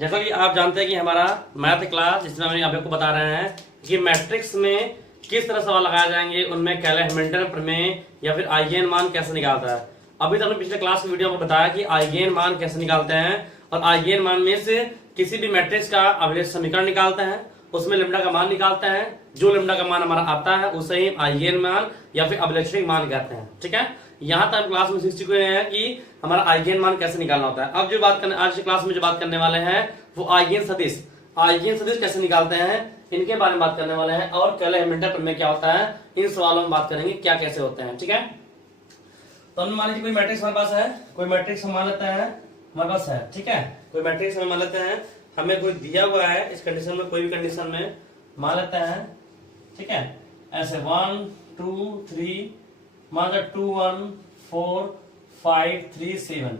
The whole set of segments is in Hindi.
जैसा कि आप जानते हैं कि हमारा मैथ क्लास जिसमें हम आपको बता रहे हैं कि मैट्रिक्स में किस तरह सवाल लगाए जाएंगे, उनमें कैले-हैमिल्टन प्रमेय या फिर आइगेन मान कैसे निकालता है। अभी तो हमने पिछले क्लास की वीडियो में बताया कि आइगेन मान कैसे निकालते हैं और आइगेन मान में से किसी भी मैट्रिक्स का अभिलेख समीकरण निकालते हैं, उसमें लैम्डा का मान निकालते हैं। जो लैम्डा का मान हमारा आता है उसे ही आइगेन मान या फिर अभिलक्षणिक मान कहते हैं। ठीक है, यहाँ तक क्लास में सीख चुके हैं कि हमारा आइगेन मान कैसे निकालना होता है। अब जो बात करने आज की क्लास में जो बात करने वाले हैं वो आइगेन सदिश कैसे निकालते हैं इनके बारे में बात करने वाले हैं, और कैले-हैमिल्टन प्रमेय क्या होता है इन सवालों में बात करेंगे क्या कैसे होते हैं। ठीक है, तो हम मान लीजिए कोई मैट्रिक्स हमारे पास है, कोई मैट्रिक्स हम मान लेते हैं हमारे पास है। ठीक है, कोई मैट्रिक्स हम मान लेते हैं, हमें कोई दिया हुआ है, इस कंडीशन में कोई भी कंडीशन में मान लेते हैं। ठीक है, ऐसे 1 2 3 मान लो 2 1 4 5 3 7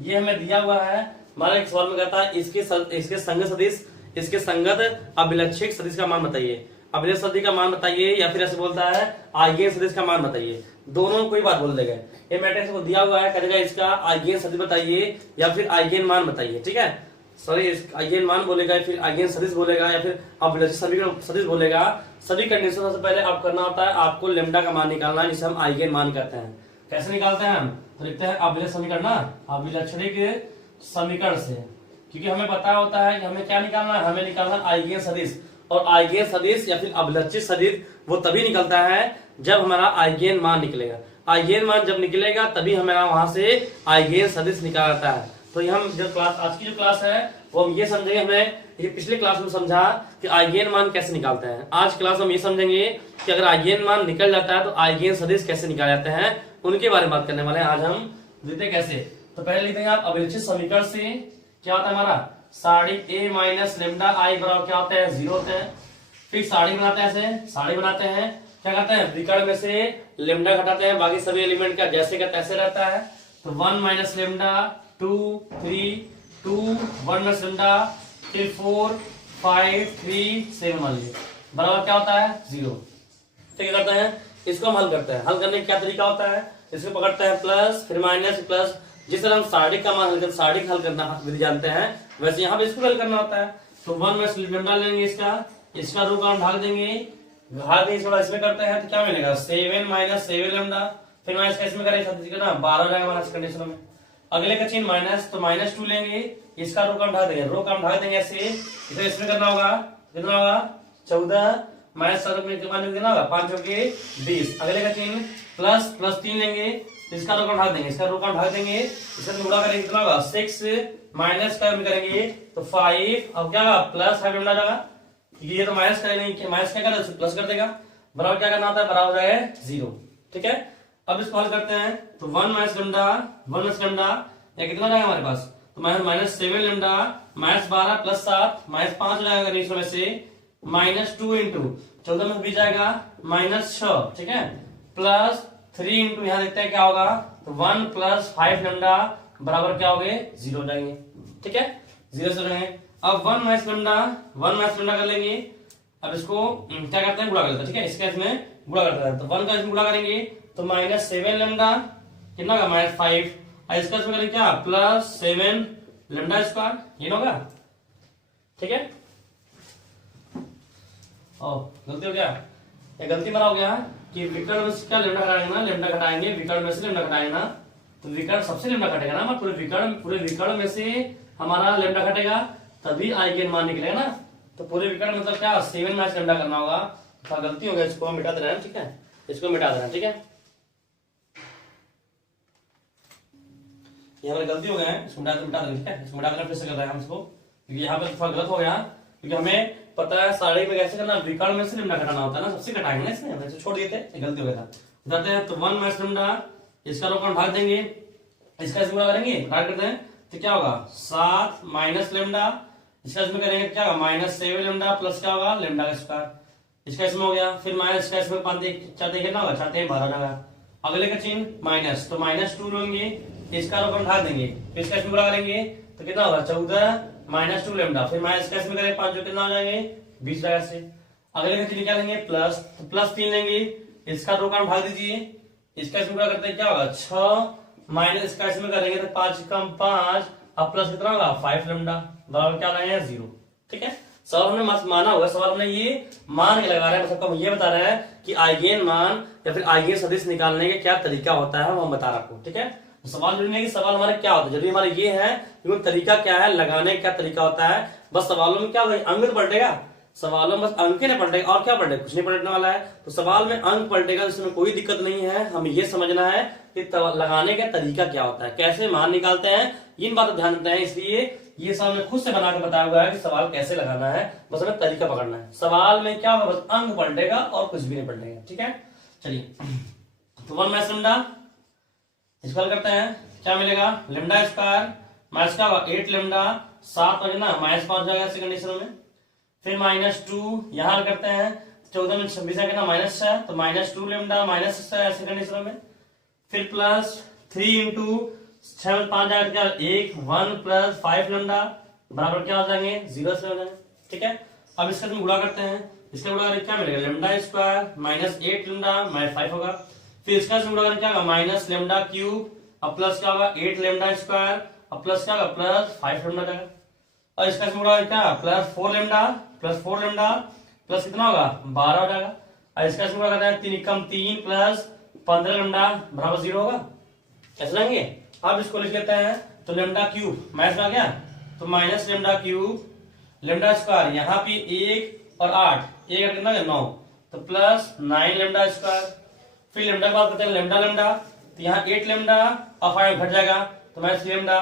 ये हमें दिया हुआ है। हमारा एक सवाल में कहता है इसके संगत सदिश, इसके संगत अभिलक्षिक सदिश का मान बताइए, अभिलक्ष सदिश का मान बताइए, या फिर ऐसे बोलता है आइगेन सदिश का मान बताइए। दोनों कोई बात बोल देगा। ये मैट्रिक्स को दिया हुआ है, कहेगा इसका आइगेन सदिश बताइए या फिर आइगेन मान बताइए। ठीक है, सॉरी आइगेन मान बोलेगा, फिर आइगेन सदिश बोलेगा, या फिर अभिलक्षिक सदिश बोलेगा। सभी कंडीशन सबसे पहले आप करना होता है, आपको लैम्डा का मान निकालना है जिसे हम आइगेन मान कहते हैं। कैसे निकालते हैं हम, तो लिखते हैं अभिलक्षणिक समीकरण ना, अभिलक्षणिक समीकरण से, क्योंकि हमें पता होता है कि हमें क्या निकालना है, हमें निकालना है आइगेन सदिश। और आइगेन सदिश या फिर अभिलक्षित सदिश वो तभी निकलता है जब हमारा आइगेन मान निकलेगा। आइगेन मान जब निकलेगा तभी हमारा वहां से आइगेन सदिश निकाल आता है। तो हम जो क्लास आज की जो क्लास है वो हम ये समझेंगे, हमें ये पिछले क्लास में समझा कि आइगेन मान कैसे निकालते हैं। आज क्लास में हम ये समझेंगे कि अगर आइगेन मान निकल जाता है तो आइगेन सदिश कैसे निकाले जाते हैं, उनके बारे में बात करने वाले हैं। आज हम देखते हैं कैसे। तो पहले लिखते हैं आप अभिलक्षित समीकरण से क्या होता है हमारा sari a minus lambda I बराबर क्या होता है 0 होते हैं। फिर साड़ी बनाते हैं, ऐसे साड़ी बनाते हैं, क्या करते हैं विकर्ण में से लेमडा घटाते हैं, बाकी सभी एलिमेंट का जैसे का तैसे रहता है। तो 1 माइनस लेमडा 2 3 2 1 माइनस लेमडा फिर 4 5 3 7 मान लीजिए बराबर क्या होता है 0। तो क्या करते हैं इसको हम हल करते हैं। हल करने का क्या तरीका होता है, इसको पकड़ते हैं प्लस फिर माइनस प्लस। जिस तरह हम साड़ी का मान हल करना विधि जानते हैं वैसे यहाँ पे इसको हल करना होता है। तो 1 माइनस लेमडा लेंगे, इसका रो का हम भाग देंगे, थोड़ा इसमें करते हैं तो क्या मिलेगा 7 माइनस 7 लेमडा, फिर माइनस का इसमें करेंगे ना 12 जाएगा हमारा इस कंडीशन में। अगले का चिन्ह माइनस, तो -2 लेंगे, इसका रो का हम भाग देंगे, रो का हम भाग देंगे ऐसे। तो इसमें करना होगा कितना होगा 14 माइनस कितना होगा 5 के 20। अगले का चिन्ह प्लस 3 लेंगे, इसका रो का भाग देंगे, इसका रो का भाग देंगे, इसका गुणा करेंगे कितना होगा 6 माइनस का करेंगे तो 5। अब क्या होगा प्लस 5 लेमडा जाएगा, ये तो माइनस करेंगे, माइनस क्या करेगा प्लस कर देगा, बराबर क्या करना होता है बराबर हो जाएगा 0। ठीक है, अब इसको हल करते हैं तो 1 माइनस लेमडा या कितना जाएगा हमारे पास, तो minus 7 lambda minus 12 plus 7 minus 5 हो जाएगा कंडीशन में से -2 इंटू 14 में भी जाएगा -6। ठीक है, प्लस 3 इंटू यहाँ देखते हैं क्या होगा, तो 1 प्लस 5 लेमडा बराबर क्या हो गए 0 जाएंगे। ठीक है, 0 से रहेंगे। अब 1 माइनस लेमडा कर लेंगे। अब इसको क्या करते हैं गुणा कर लेते हैं। ठीक है, इसका इसमें गुणा करते हैं, तो 1 का इसमें गुणा करेंगे तो -7 लेमडा कितना होगा -5, और इसका इसमें करेंगे क्या +7 लेमडा स्क्वायर, ये होगा। ठीक है, गलती हो गया, ये गलती बना हो गया कि विकर्ण में से क्या लेमडा घटाएंगे ना, लेमडा घटाएंगे, विकर्ण में से लेमडा घटाएंगे ना, तो विकर्ण सबसे लेमडा घटेगा ना, पूरे विकर्ण में से हमारा लेमडा घटेगा तभी आइगेन मान निकलेगा ना। तो पूरे विकर्ण मतलब क्या 7 माइनस लेमडा करना होगा। तो गलती हो गया, इसको हम मिटा दे रहे हैं। ठीक है, इसको मिटा दे रहे हैं। ठीक है, ये हमारी गलती हो गया है, इसको मिटा देंगे। ठीक है, इसको मिटा देना फिर से कर रहे हैं हम इसको, क्योंकि यहाँ पे थोड़ा गलत हो गया, क्योंकि हमें पता है साड़ी में कैसे करना, विकर्ण में से लेमडा घटाना होता है ना, सबसे घटाएंगे ना, इसमें वैसे छोड़ दिए थे, गलती हो गया था। बताते हैं तो 1 माइनस लेमडा, इसका रो भाग देंगे, इसका इसमें गुणा करेंगे, भाग करते हैं तो क्या होगा 7 माइनस लेमडा, इसका इसमें करेंगे क्या होगा -7 लेमडा प्लस क्या होगा लेमडा का स्क्वायर, इसका इसमें हो गया, फिर माइनस का इसमें 5 कितना होगा 4 12 जाएगा। अगले का चिन्ह माइनस, तो -2 लेंगे, इसका रो भाग देंगे, फिर इसका इसमें गुणा करेंगे तो कितना होगा 14 -2 लेमडा, फिर माइनस का इसमें करेंगे 5 जो कितना हो जाएंगे 20 जाएगा से। अगले का चिन्ह क्या लेंगे प्लस, तो +3 लेंगे, इसका रो भाग दीजिए, इसका इसमें गुणा करते हैं क्या होगा 6 माइनस इसका इसमें करेंगे तो 5 कम 5 अब प्लस कितना होगा 5 लेमडा बराबर क्या लगाएंगे 0। ठीक है, सवाल हमने मस्त माना हुआ, सवाल हमने ये मान के लगा रहे हैं, सबको हम ये बता रहे हैं कि आइगेन मान या फिर आइगेन सदिश निकालने का क्या तरीका होता है वो हम बता रहा हूँ। ठीक है, तो सवाल जरूरी नहीं कि सवाल हमारा क्या होता है, जरूरी हमारा ये है कि तरीका क्या है, लगाने का क्या तरीका होता है। बस सवालों में क्या होगा, अंक पलटेगा, सवालों में बस अंक नहीं पलटेगा और क्या पलटेगा, कुछ नहीं पलटने वाला है। तो सवाल में अंक पलटेगा, इसमें कोई दिक्कत नहीं है। हमें ये समझना है कि लगाने का तरीका क्या होता है, कैसे मान निकालते हैं, इन बातों ध्यान देते हैं। इसलिए ये सवाल मैं खुद से बना के बताया हुआ है कि सवाल कैसे लगाना है, बस हमें तरीका पकड़ना है। सवाल में क्या होगा, बस अंक पलटेगा और कुछ भी नहीं पलटेगा। ठीक है, चलिए तो 1 माइनस लेमडा इसको हल करते हैं, क्या मिलेगा लेमडा स्क्वायर माइनस क्या होगा 8 लेमडा 7 हो ना माइनस 5 जाएगा ऐसे कंडीशन में। फिर -2 यहाँ हल करते हैं, 14 में 26 है ना -6 तो -2 लेमडा -6 ऐसे कंडीशन में। फिर प्लस 3 इंटू 6 में 5 जाएगा क्या 1 1 प्लस 5 लेमडा बराबर क्या हो जाएंगे 0 से हो जाएंगे। ठीक है, अब इसका हम गुणा करते हैं, इसका गुणा करके क्या मिलेगा लेमडा स्क्वायर -8 लेमडा -5 होगा। फिर इसका गुणा करके क्या होगा माइनस लेमडा क्यूब अब प्लस क्या होगा 8 लेमडा स्क्वायर अब प्लस क्या होगा प्लस 5 लेमडा जाएगा। और इसका गुणा करके क्या प्लस 4 लेमडा प्लस कितना होगा 12 हो जाएगा। और इसका गुणा करते हैं 3 कम 3 प्लस 15 लेमडा बराबर 0 होगा। कैसे लेंगे, अब इसको लिख लेते हैं, तो लेमडा क्यूब माइनस में आ गया तो minus lambda cube lambda square यहाँ पे 1 और 8 1 और कितना 9 तो प्लस 9 लेमडा स्क्वायर। फिर लेमडा की बात करते हैं लेमडा तो यहाँ 8 लेमडा और 5 घट जाएगा तो माइनस लेमडा,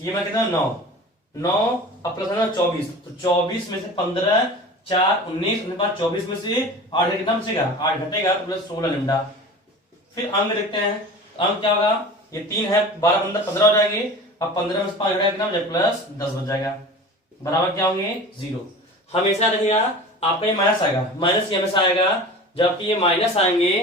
ये मैं कितना 9 और प्लस है ना 24 तो 24 में से 15 4 19 उसके बाद 24 में से 8 कितना बचेगा 8 घटेगा तो प्लस 16 लेमडा। फिर अंक देखते हैं, अंक क्या होगा ये 3 है 12 15 15 हो जाएंगे, अब 15 में से 5 घटेगा कितना बचेगा प्लस 10 बच जाएगा बराबर क्या होंगे 0। हमेशा देखिएगा आपका ये माइनस आएगा, माइनस ये हमेशा आएगा, जबकि ये माइनस आएंगे,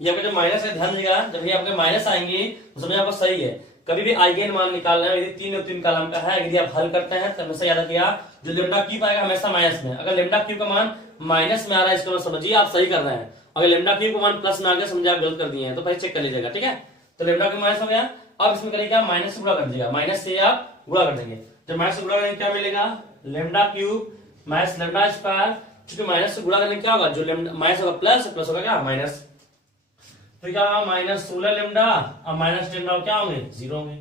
ये आपका जो माइनस है ध्यान दीजिएगा, जब ये आपके माइनस आएंगे तो समझ आपका सही है। कभी भी आइगेन मान निकालना है, यदि 3 और 3 कॉलम का है, यदि आप हल करते हैं तो हमेशा याद रखिएगा जो लेमडा क्यूब आएगा हमेशा माइनस में। अगर लेमडा क्यूब का मान माइनस में आ रहा है इसको समझिए आप सही कर रहे हैं, अगर लेमडा क्यूब का मान प्लस में आ गया समझिए आप गलत कर दिए हैं, तो पहले चेक कर लीजिएगा। ठीक है, तो लेमडा क्यूब माइनस हो गया, अब इसमें करेंगे माइनस से गुणा कर दीजिएगा, माइनस से आप गुणा कर देंगे, जब माइनस से गुणा करेंगे क्या मिलेगा lambda cube minus lambda square, क्योंकि माइनस से गुणा करने क्या होगा जो माइनस होगा प्लस होगा क्या माइनस, तो क्या होगा माइनस 16 लेमडा और माइनस लेमडा क्या होंगे 0 होंगे।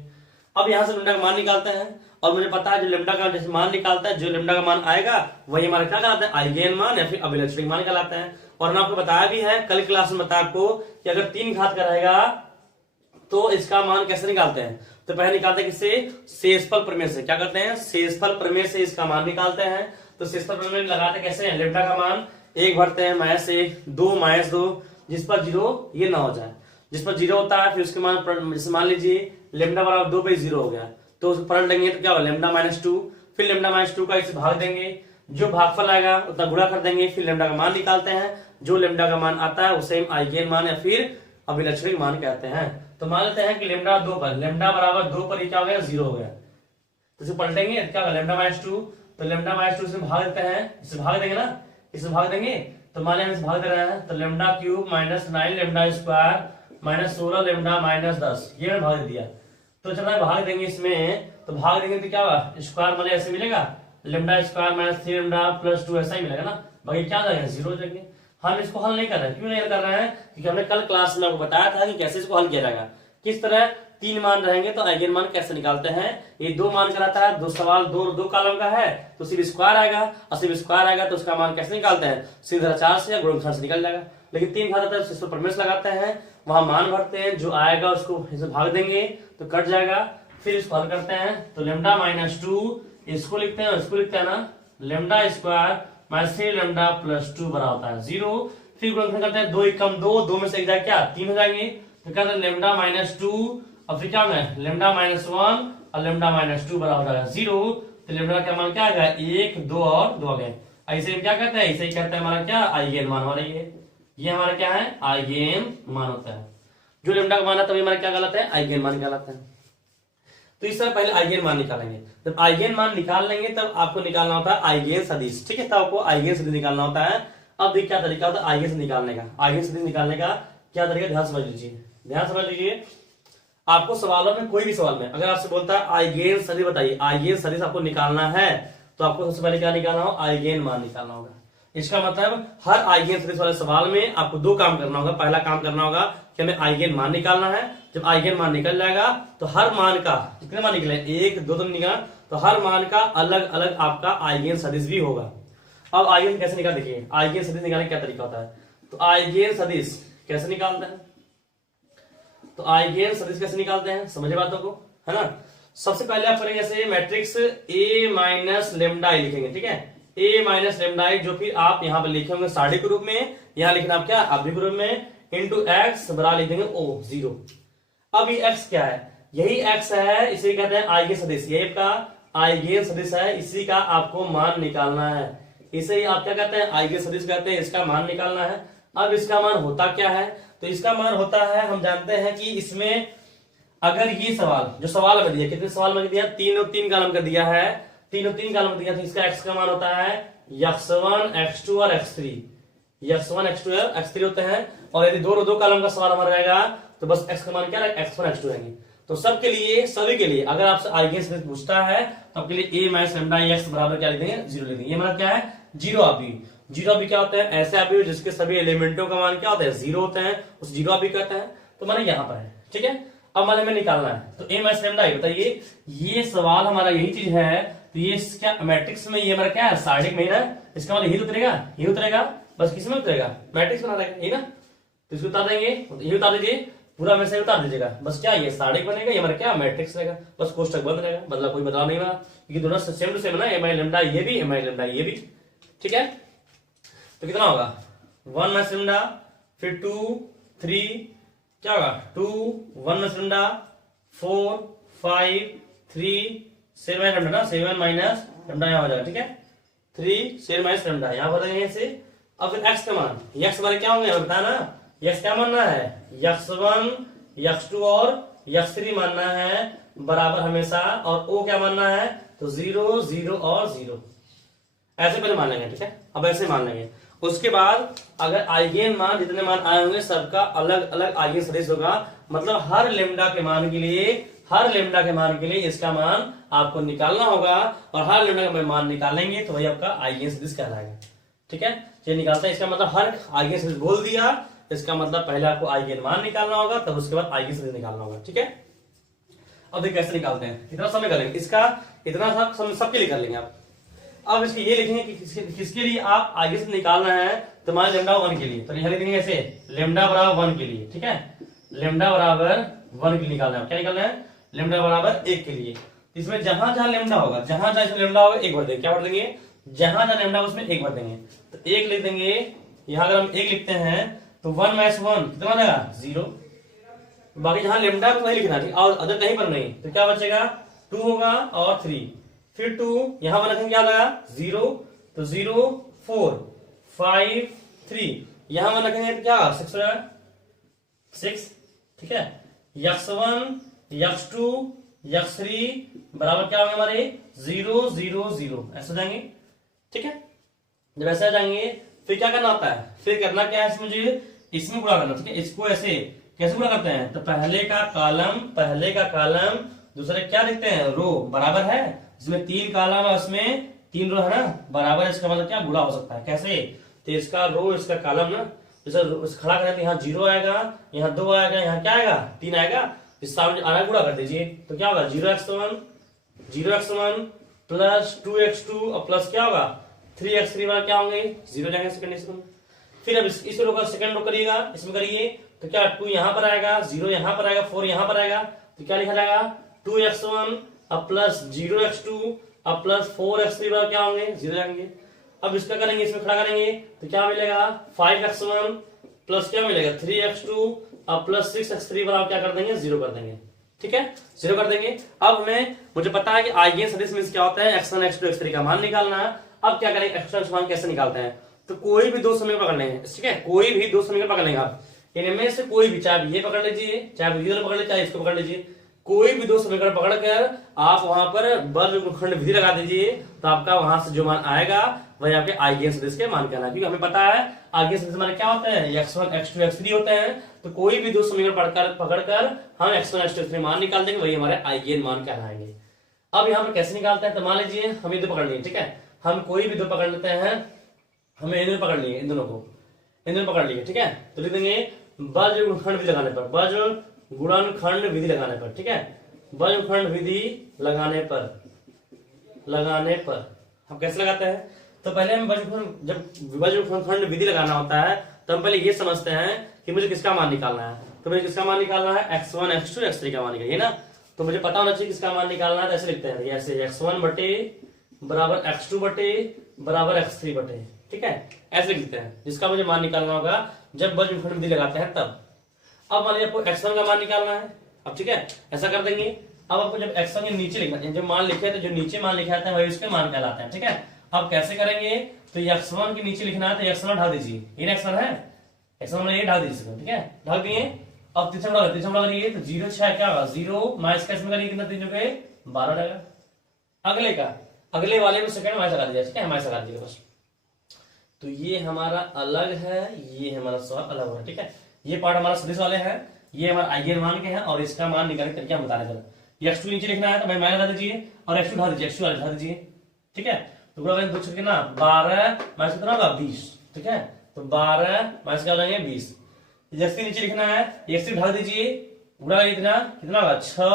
अब यहां से लेमडा का मान निकालते हैं और मुझे पता है जो लेमडा का जैसे मान निकालता है, जो लेमडा का मान आएगा वही हमारा क्या कहलाता है आइगेन मान या फिर अभिलक्षणिक मान कहलाता है। और मैंने आपको बताया भी है कल क्लास में बताया आपको कि अगर 3 घात का रहेगा तो इसका मान कैसे निकालते हैं, तो पहले निकालते हैं किससे शेषफल प्रमेय से, क्या करते हैं शेषफल प्रमेय से इसका मान निकालते हैं। तो शेषफल प्रमेय लगाते कैसे हैं, लेमडा का मान 1 भरते हैं -1 2 -2 जिस पर 0 ये ना हो जाए, जिस पर 0 होता है फिर उसके मान जैसे मान लीजिए लेमडा बराबर 2 पे 0 हो गया तो उसको पलट देंगे तो क्या होगा लेमडा -2, फिर लेमडा -2 का इसे भाग देंगे, जो भागफल आएगा उतना गुणा कर देंगे, फिर लेमडा का मान निकालते हैं, जो लेमडा का मान आता है उसे हम आइगेन मान या फिर अभिलक्षणिक मान कहते हैं। तो मान लेते हैं कि लेमडा 2 पर लेमडा बराबर 2 पर क्या हो गया 0 हो गया, तो इसे पलटेंगे क्या होगा लेमडा -2, तो लेमडा -2 से भाग देते हैं, इसे भाग देंगे ना, इसे भाग देंगे तो मान लें भाग दे रहे हैं तो lambda cube -9 lambda square -16 lambda -10 ये मैंने भाग दिया। तो चलो भाग देंगे इसमें, तो भाग देंगे तो क्या होगा स्क्वायर मतलब ऐसे मिलेगा लेमडा स्क्वायर -3 लेमडा +2 ऐसा ही मिलेगा ना, बाकी क्या जाएगा 0 हो जाएंगे। हम इसको हल नहीं कर रहे हैं, क्यों नहीं हल कर रहे हैं, क्योंकि हमने कल क्लास में आपको बताया था कि कैसे इसको हल किया जाएगा, किस तरह 3 मान रहेंगे तो आइगेन मान कैसे निकालते हैं। ये 2 मान कहलाता है, 2 सवाल 2 कॉलम का है तो सिर्फ स्क्वायर आएगा, और सिर्फ स्क्वायर आएगा तो उसका मान कैसे निकालते हैं सीधा 4 से या गुणनखंड से निकल जाएगा। लेकिन 3 घात आता है तो प्रमेय लगाते हैं, वहां मान भरते हैं, जो आएगा उसको इसे भाग देंगे तो कट जाएगा, फिर इसको हल करते हैं तो लेमडा -2 इसको लिखते हैं, इसको लिखते हैं ना लेमडा स्क्वायर -3 लेमडा +2 बराबर होता है 0। फिर गुणनखंड करते हैं 2 कम 2 में से एक जाएगा क्या 3 हो जाएंगे, तो क्या लेमडा -2 और फिर क्या होगा लेमडा -1 और लेमडा -2 बराबर हो जाएगा 0। तो लेमडा का मान क्या आएगा 1 2 और 2 आ गए। ऐसे ही क्या कहते हैं, ऐसे ही कहते हैं हमारा क्या आइगेन मान हमारा ये हमारा क्या है आइगेन मान होता है, जो लेमडा का मान है तभी हमारा क्या कहलाता है आइगेन मान कहलाता है। तो इस तरह पहले आइगेन मान निकालेंगे, जब आइगेन मान निकाल लेंगे तब आपको निकालना होता है आइगेन सदिश, ठीक है, तब आपको आइगेन सदिश निकालना होता है। अब देखिए क्या तरीका होता है आइगेन सदिश निकालने का, आइगेन सदिश निकालने का क्या तरीका ध्यान समझ लीजिए, ध्यान समझ लीजिए। आपको सवालों में, कोई भी सवाल में अगर आपसे बोलता है आइगेन सदिश बताइए, आइगेन सदिश आपको निकालना है, तो आपको सबसे पहले क्या निकालना होगा, आइगेन मान निकालना होगा। इसका मतलब हर आइगेन सदिश वाले सवाल में आपको दो काम करना होगा। पहला काम करना होगा कि हमें आइगेन मान निकालना है। जब आइगेन मान निकल जाएगा तो हर मान का, कितने मान निकले, एक दो तो निकला, तो हर मान का अलग अलग आपका आइगेन सदिश भी होगा। अब आइगेन कैसे निकाल, देखिए आइगेन सदिश निकालने का क्या तरीका होता है। तो आइगेन सदिश कैसे निकालते हैं, तो आइगेन सदिश कैसे निकालते हैं, समझे बातों को, है ना। सबसे पहले आप करेंगे जैसे matrix A minus lambda I लिखेंगे, ठीक है, ए माइनस लेमडा आई, जो फिर आप यहाँ पर लिखे होंगे साड़ी के रूप में, यहाँ लिखना आप क्या अभी के रूप में, इंटू एक्स बराबर लिख देंगे ओ 0। अब ये एक्स क्या है, यही एक्स है, इसे कहते हैं आइगेन सदिश, ये आपका आइगेन सदिश है, इसी का आपको मान निकालना है। इसे ही आप क्या कहते हैं, आइगेन सदिश कहते हैं, इसका मान निकालना है। अब इसका मान होता क्या है, तो इसका मान होता है, हम जानते हैं कि इसमें अगर ये सवाल, जो सवाल हमें दिया, कितने सवाल में दिया, 3 और 3 कॉलम का दिया है, 3 और 3 कॉलम दिया, तो इसका एक्स का मान होता है x1 x2 और x3, x1 x2 और x3 होते हैं। और यदि दो कॉलम का सवाल हमारा रहेगा तो बस x का मान क्या रहेगा, x1 x2 रहेंगे। तो सबके लिए, सभी के लिए अगर आपसे आइगेन सदिश पूछता है तो आपके लिए a माइनस लेमडा x बराबर क्या लिख देंगे, 0 लिख देंगे। ये मतलब क्या है, जीरो आबी। जीरो आबी क्या होता है, ऐसे आबी जिसके सभी एलिमेंटों का मान क्या होता है, 0 होते हैं, उस जीरो आबी कहते हैं। तो माने यहाँ पर है, ठीक है। अब माने हमें निकालना है, तो a माइनस लेमडा, बताइए ये सवाल हमारा यही चीज है, तो ये क्या मैट्रिक्स में, ये हमारा क्या है, सारणिक में ही ना, इसका मतलब यही उतरेगा, यही उतरेगा, बस किस में उतरेगा, मैट्रिक्स बना देगा, यही ना। तो इसको उतार देंगे, ये उतार दीजिए, पूरा में से उतार दीजिएगा, बस क्या ये सारणिक बनेगा, ये हमारा क्या मैट्रिक्स रहेगा, बस कोष्टक बंद रहेगा, मतलब कोई बदलाव नहीं होगा, क्योंकि दोनों सेम टू सेम ना, a माइनस लेमडा ये भी, a माइनस लेमडा ये भी, ठीक है। तो कितना होगा, 1 माइनस लेमडा, फिर 2 3, क्या होगा 2 1 माइनस लेमडा, 4 5 3 7 माइनस लेमडा ना, 7 माइनस लेमडा यहाँ हो जाएगा, ठीक है, 3 7 माइनस लेमडा यहाँ हो जाएंगे ऐसे। अब फिर x का मान, x वाले क्या होंगे हमें बताना, x क्या मानना है, x1 x2 और x3 मानना है बराबर हमेशा, और o क्या मानना है, तो 0 0 और 0, ऐसे पहले मान लेंगे, ठीक है। अब ऐसे मान लेंगे, उसके बाद अगर आइगेन मान जितने मान आए होंगे सबका अलग अलग आइगेन सदिश होगा, मतलब हर लेमडा के मान के लिए, हर लेमडा के मान के लिए इसका मान आपको निकालना होगा, और हर लेमडा का मान निकालेंगे तो वही आपका आइगेन सदिश कहलाएगा, ठीक है। ये निकालता है, इसका मतलब हर आइगेन सदिश बोल दिया, इसका मतलब पहले आपको आइगेन मान निकालना होगा, तब उसके बाद आइगेन सदिश निकालना होगा, ठीक है। अब देखिए कैसे निकालते हैं, इतना समय करेंगे, इसका इतना सबके लिए कर लेंगे आप। अब इसके ये लिखेंगे कि किसके लिए आप आगे से निकालना है, तो मान लेमडा 1 के लिए, तो यहां लिखेंगे ऐसे, लेमडा बराबर 1 के लिए, ठीक है, लेमडा बराबर 1 के लिए निकालना है, क्या निकालना है, लेमडा बराबर 1 के लिए। इसमें जहां जहां लेमडा होगा, जहां जहां इसमें लेमडा होगा 1 भर देंगे, क्या भर देंगे, जहां जहां लेमडा उसमें 1 भर देंगे, तो 1 लिख देंगे। यहां अगर हम 1 लिखते हैं तो 1 माइनस 1 कितना हो जाएगा, 0। बाकी जहां लेमडा है वही लिखना, ठीक, और अदर कहीं पर नहीं, तो क्या बचेगा, 2 होगा और 3, फिर 2 यहां पर रखेंगे, क्या लगा 0, तो 0 4 5 3, यहां पर रखेंगे तो क्या 6 होगा, 6, ठीक है। x1 x2 x3 बराबर क्या होंगे हमारे, 0 0 0, ऐसे हो जाएंगे, ठीक है। जब ऐसे आ जाएंगे फिर क्या करना होता है, फिर करना क्या है, मुझे इसमें गुणा करना, ठीक है। इसको ऐसे कैसे गुणा करते हैं, तो पहले का कॉलम दूसरे क्या लिखते हैं, रो बराबर है, इसमें 3 कॉलम है, उसमें 3 रो है ना, बराबर, इसका मतलब क्या गुणा हो सकता है, कैसे, तो इसका रो इसका कॉलम ना, जैसे खड़ा करें तो यहाँ 0 आएगा, यहाँ 2 आएगा, यहाँ क्या आएगा 3 आएगा, इस सामने आना गुणा कर दीजिए, तो क्या होगा 0x1 प्लस 2x2 और प्लस क्या होगा 3x3 वाला क्या होंगे 0 जाएंगे सेकंड इसमें। फिर अब इस रो का सेकंड रो करिएगा, इसमें करिए तो क्या 2 यहाँ पर आएगा, 0 यहाँ पर आएगा, 4 यहाँ पर आएगा, तो क्या लिखा जाएगा 2x1 अब प्लस 0x2 अब प्लस 4x3 वाला क्या होंगे 0 जाएंगे। अब इसका करेंगे, इसमें खड़ा करेंगे तो क्या मिलेगा 5x1 प्लस क्या मिलेगा 3x2 अब प्लस 6x3 वाला क्या कर देंगे 0 कर देंगे, ठीक है 0 कर देंगे। अब हमें मुझे पता है कि आइगेन सदिश मींस क्या होता है, x1 x2 x3 का मान निकालना है। अब क्या करेंगे, x1 मान कैसे निकालते हैं, तो कोई भी दो समीकरण पकड़ लेंगे, ठीक है, कोई भी दो समीकरण पकड़ लेंगे आप, इनमें से कोई भी, चाहे ये पकड़ लीजिए, चाहे ये पकड़ लीजिए, चाहे इसको पकड़ लीजिए, कोई भी दो समीकरण पकड़कर आप वहां पर वर्गखंड विधि लगा दीजिए, तो आपका वहां से जो मान आएगा वही आपके आइगेन सदिश के मान कहना है। क्योंकि हमें पता है आइगेन सदिश मान क्या होते हैं, x1 x2 x3 होते हैं, तो कोई भी दो समीकरण पकड़कर हम x1 x2 x3 मान निकाल देंगे, वही हमारे आइगेन मान कहलाएंगे। अब यहाँ पर कैसे निकालते हैं, तो मान लीजिए हम ये दो पकड़ लिए, ठीक है, हम कोई भी दो पकड़ लेते हैं, हमें इन दोनों पकड़ लिए, इन दोनों को, इन दोनों पकड़ लिए, ठीक है, तो लिख देंगे वज्र गुणनखंड विधि लगाने पर, वज्र गुणनखंड विधि लगाने पर, ठीक है, वज्र गुणनखंड विधि लगाने पर हम कैसे लगाते हैं, तो पहले हम जब वज्र गुणनखंड विधि लगाना होता है तो हम पहले ये समझते हैं कि मुझे किसका मान निकालना है, तो मुझे किसका मान निकालना है, x1 x2 x3 का मान निकालिए ना, तो मुझे पता होना चाहिए किसका मान निकालना है, तो ऐसे लिखते हैं, ऐसे x1 बटे बराबर x2 बटे बराबर x3 बटे, ठीक है, ऐसे लिखते हैं, जिसका मुझे मान निकालना होगा जब वज्र गुणनखंड विधि लगाते हैं तब। अब मान लीजिए आपको x1 का मान निकालना है, अब ठीक है, ऐसा कर देंगे। अब आपको जब x1 के नीचे लिखना है, जो मान लिखे तो जो नीचे मान लिखे आते हैं वही उसके मान कहलाते हैं, ठीक है। अब कैसे करेंगे, तो x1 के नीचे लिखना है तो x1 ढाल दीजिए, ये x1 है, x1 ये ढाल दीजिए, ठीक है, ढाल दिए। अब तीसरा करिए तो 0 6 क्या होगा, 0 माइनस का इसमें करिए कितना, 3 के 12 रहेगा। अगले का, अगले वाले में सेकंड माइनस लगा दीजिए, ठीक है, माइनस लगा दीजिए बस। तो ये हमारा अलग है, ये हमारा सवाल अलग होगा, ठीक है। ये पार्ट हमारा सदिश वाले हैं, ये हमारा आइगेन मान के हैं, और इसका मान निकालने का तरीका हम बता रहे हैं। x2 नीचे लिखना है तो माइनस लगा दीजिए और x2 ढाल दीजिए, x2 ढाल दीजिए, ठीक है। तो पूरा दो छक्के ना 12 माइनस कितना होगा 20, ठीक है, तो 12 माइनस क्या हो जाएंगे 20। x3 नीचे लिखना है, x3 ढाल दीजिए, गुणा इतना कितना होगा 6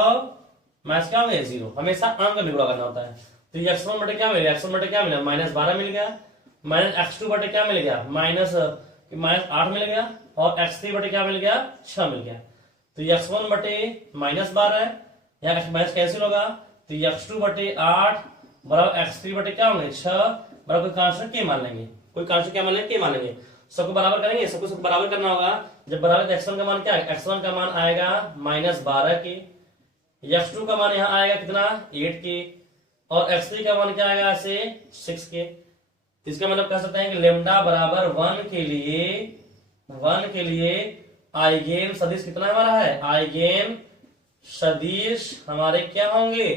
माइनस क्या हो गया 0, हमेशा अंक में गुणा करना होता है। तो ये x1 बटे क्या मिलेगा, x1 बटे क्या मिला माइनस 12 मिल गया, माइनस x2 बटे क्या मिल गया माइनस 8 मिल गया, और x3 बटे क्या मिल गया 6 मिल गया। तो x1 बटे माइनस 12 या माइनस कैंसिल होगा, तो x2 बटे 8 बराबर x3 बटे क्या होंगे 6 बराबर कोई कांस्टेंट के मान लेंगे, कोई कांस्टेंट क्या मान लेंगे, के मान लेंगे, सबको बराबर करेंगे, सबको बराबर करना होगा। जब बराबर तो x1 का मान क्या है, x1 का मान आएगा माइनस 12 के, x2 का मान यहाँ आएगा कितना 8 के, और x3 का मान क्या आएगा ऐसे 6 के। इसका मतलब कह सकते हैं कि लेमडा बराबर 1 के लिए आइगेन सदिश कितना हमारा है, आइगेन सदिश हमारे क्या होंगे,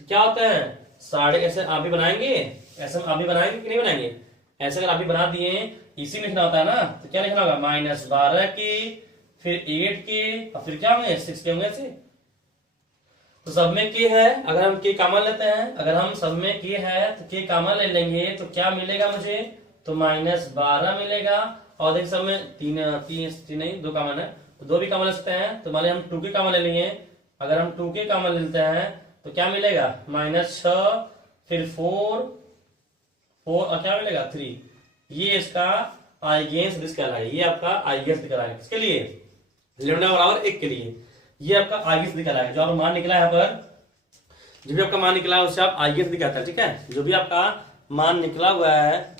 क्या होते हैं साढ़े, ऐसे आप भी बनाएंगे, ऐसे आप भी बनाएंगे कि नहीं बनाएंगे, ऐसे अगर आप भी बना दिए, इसी लिखना होता है ना, तो क्या लिखना होगा माइनस 12 के, फिर 8 के, और फिर क्या होंगे 6 के होंगे ऐसे। तो सब में के है, अगर हम के कॉमन लेते हैं, अगर हम सब में के है तो के कॉमन ले लेंगे तो क्या मिलेगा मुझे, तो माइनस 12 मिलेगा, और देख सब में तीन नहीं 2 कॉमन है, तो 2 भी कॉमन ले सकते हैं, तो मान लीजिए हम 2 के कॉमन ले लेंगे, अगर हम 2 के कॉमन लेते हैं तो क्या मिलेगा माइनस 6, फिर 4 और क्या मिलेगा 3, ये इसका आइगेन सदिश कहलाएगा, ये आपका आइगेन सदिश कहलाएगा, किसके लिए, लैम्डा बराबर 1 के लिए, ये आपका आइगेन सदिश कहलाएगा। जो आपका मान निकला है यहाँ पर, जो भी आपका मान निकला है उससे आप आइगेन सदिश कहते हैं, ठीक है, जो भी आपका मान निकला हुआ है,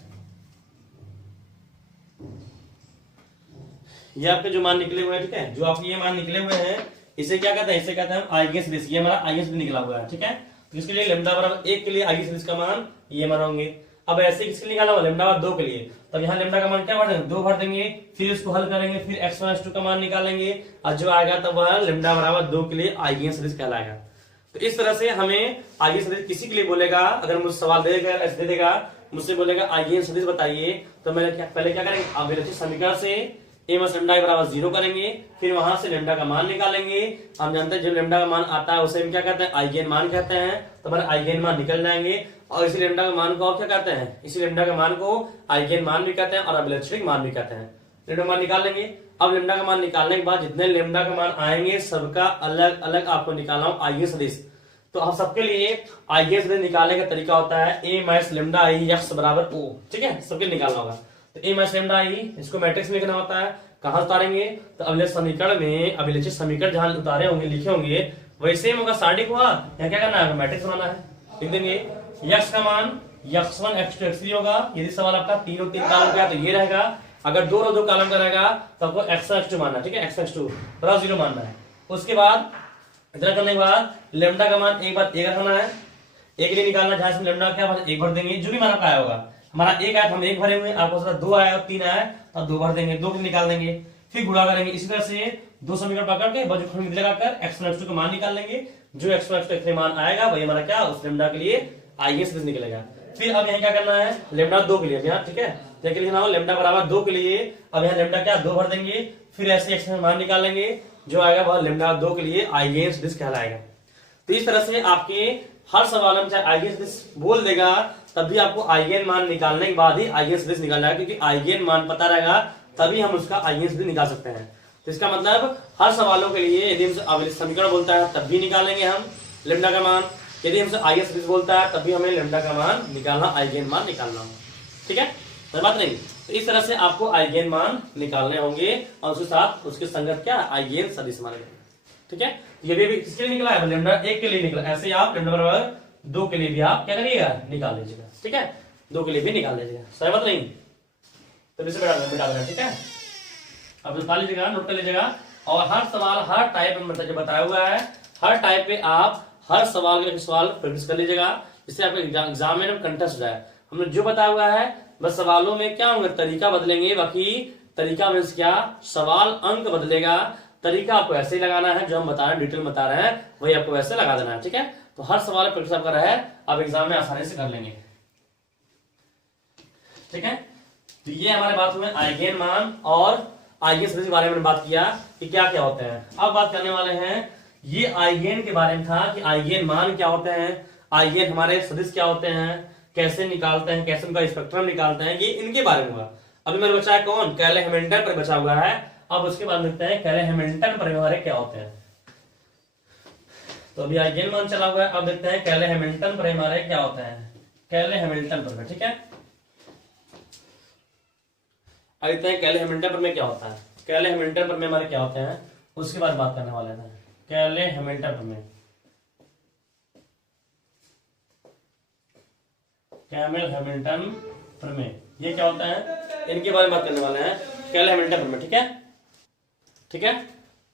ये आपके जो मान निकले हुए हैं, ठीक है, जो आपके ये मान निकले हुए हैं इसे क्या कहते हैं, इसे कहते हैं हम आइगेन सदिश, ये हमारा आइगेन सदिश निकला हुआ है, ठीक है। तो इसके लिए लैम्डा बराबर 1 के लिए आइगेन सदिश का मान ये मान होंगे। अब ऐसे किसके लिए निकाला हुआ, लैम्डा बराबर 2 के लिए, तब यहाँ लैम्डा का मान क्या भर देंगे 2 भर देंगे, फिर उसको हल करेंगे, फिर x1 x2 का मान निकालेंगे, और जो आएगा तब वह लैम्डा बराबर 2 के लिए आइगेन सदिश कहलाएगा। तो इस तरह से हमें आइगेन सदिश किसी के लिए बोलेगा, अगर मुझे सवाल दे देगा, मुझसे बोलेगा आइगेन सदिश बताइए, तो मैं पहले क्या करेंगे, अभिलक्षित समीकरण से a माइनस लैम्डा बराबर 0 करेंगे, फिर वहां से लैम्डा का मान निकालेंगे। हम जानते हैं जो लैम्डा का मान आता है उसे हम क्या कहते हैं, आइगेन मान कहते हैं, तो हमारे आइगेन मान निकल जाएंगे, और इसी लैम्डा का मान को और क्या कहते हैं, इसी लैम्डा का मान को आइगेन मान भी कहते हैं और अभिलक्षणिक मान भी कहते हैं। लैम्डा मान निकाल लेंगे। अब लैम्डा का मान निकालने के बाद जितने लैम्डा का मान आएंगे सबका अलग अलग आपको निकालना हो आइगेन सदिश। तो हम सबके लिए आइगेन सदिश निकालने का तरीका होता है a minus lambda I x बराबर o, ठीक है, सबके निकालना होगा। तो a माइनस लैम्डा आई इसको मैट्रिक्स में लिखना होता है, कहां उतारेंगे, तो अभिलक्षित समीकरण में, अभिलक्षित समीकरण जहां उतारे होंगे लिखे होंगे वैसे होगा, साडिक हुआ या क्या करना है, मैट्रिक्स बनाना है, लिख देंगे x का मान x1 x2 x3 होगा। यदि सवाल आपका 3 और 3 कॉलम का है तो ये रहेगा, अगर 2 और 2 कॉलम का रहेगा तो आपको x1 x2 मानना है, ठीक है, x x2 बराबर 0 मानना है। उसके बाद इतना करने के बाद लैम्डा का मान एक बार 1 रखना है, 1 के लिए निकालना, जहां से लैम्डा क्या 1 भर देंगे, जो भी मान आपका आया होगा, हमारा 1 आया तो हम 1 भरे हुए, आपको 2 आया और 3 आया तो 2 भर देंगे, 2 निकाल देंगे, फिर गुणा करेंगे। इसी तरह से 2 समीकरण पकड़ के वज्रखंड विधि लगाकर x1 x2 का मान निकाल लेंगे, जो x1 x2 x3 मान आएगा वही हमारा क्या उस लैम्डा के लिए आइगेन सदिश निकलेगा। फिर अब यहाँ क्या करना है, लैम्डा 2 के लिए यहाँ, ठीक है, तो एक लिखना हो लेमडा बराबर 2 के लिए, अब यहाँ लेमडा क्या 2 भर देंगे, फिर ऐसे एक्स में मान निकालेंगे, जो आएगा वह लेमडा 2 के लिए आइगेन सदिश कहलाएगा। तो इस तरह से आपके हर सवाल में चाहे आइगेन सदिश बोल देगा तब भी आपको आइगेन मान निकालने के बाद ही आइगेन सदिश निकाल जाएगा, क्योंकि आइगेन मान पता रहेगा तभी हम उसका आइगेन सदिश निकाल सकते हैं। तो इसका मतलब हर सवालों के लिए यदि हमसे अवलित समीकरण बोलता है तब भी निकालेंगे हम लेमडा का मान, यदि हमसे आइगेन सदिश बोलता है तभी हमें लेमडा का मान निकालना, आइगेन मान निकालना होगा। ठीक है, कोई बात नहीं। तो इस तरह से आपको आइगेन मान निकालने होंगे और उसके साथ उसके संगत क्या आइगेन सदिश मान। ठीक है, ये भी किसके लिए निकला है, लेमडा 1 के लिए निकला, ऐसे आप लेमडा बराबर 2 के लिए भी आप क्या करिएगा निकाल लीजिएगा। ठीक है, 2 के लिए भी निकाल लीजिएगा, सही बात नहीं। तो इसे बिठा देना। ठीक है, अब निकाल लीजिएगा, नोट कर लीजिएगा। और हर सवाल हर टाइप में जो बताया हुआ है हर टाइप पे आप हर सवाल के सवाल प्रैक्टिस कर लीजिएगा, जिससे आपके एग्जाम में कंटेस्ट हो जाए। हमने जो बताया हुआ है बस सवालों में क्या होंगे, तरीका बदलेंगे, बाकी तरीका में क्या सवाल अंक बदलेगा, तरीका आपको ऐसे ही लगाना है, जो हम बता रहे हैं डिटेल बता रहे हैं वही आपको वैसे लगा देना है। ठीक है, तो हर सवाल प्रैक्टिस आपका है, आप एग्जाम में आसानी से कर लेंगे। ठीक है, तो ये हमारे बात हुए आइगेन मान और आइगेन सदिश के बारे में बात किया कि क्या क्या होते हैं। अब बात करने वाले हैं ये आइगेन के बारे में था कि आइगेन मान क्या होते हैं, आइगेन हमारे सदिश क्या होते हैं, कैसे निकालते हैं, कैसे उनका स्पेक्ट्रम निकालते हैं, ये इनके बारे में हुआ। अभी मेरे बचा है कौन, कैले हैमिल्टन पर बचा हुआ है। अब उसके बाद देखते हैं कैले हैमिल्टन पर हमारे क्या होते हैं। तो अभी आइगेन मान चला हुआ है, अब देखते हैं कैले हैमिल्टन पर हमारे क्या होते हैं, कैले हैमिल्टन पर। ठीक है, अब देखते हैं कैले हैमिल्टन पर में क्या होता है, कैले हैमिल्टन पर में हमारे क्या होते हैं, उसके बाद बात करने वाले हैं कैले हैमिल्टन पर में। कैले हैमिल्टन पर में ये क्या होता है, इनके बारे में बात करने वाले हैं कैले हैमिल्टन पर में। ठीक है, ठीक है,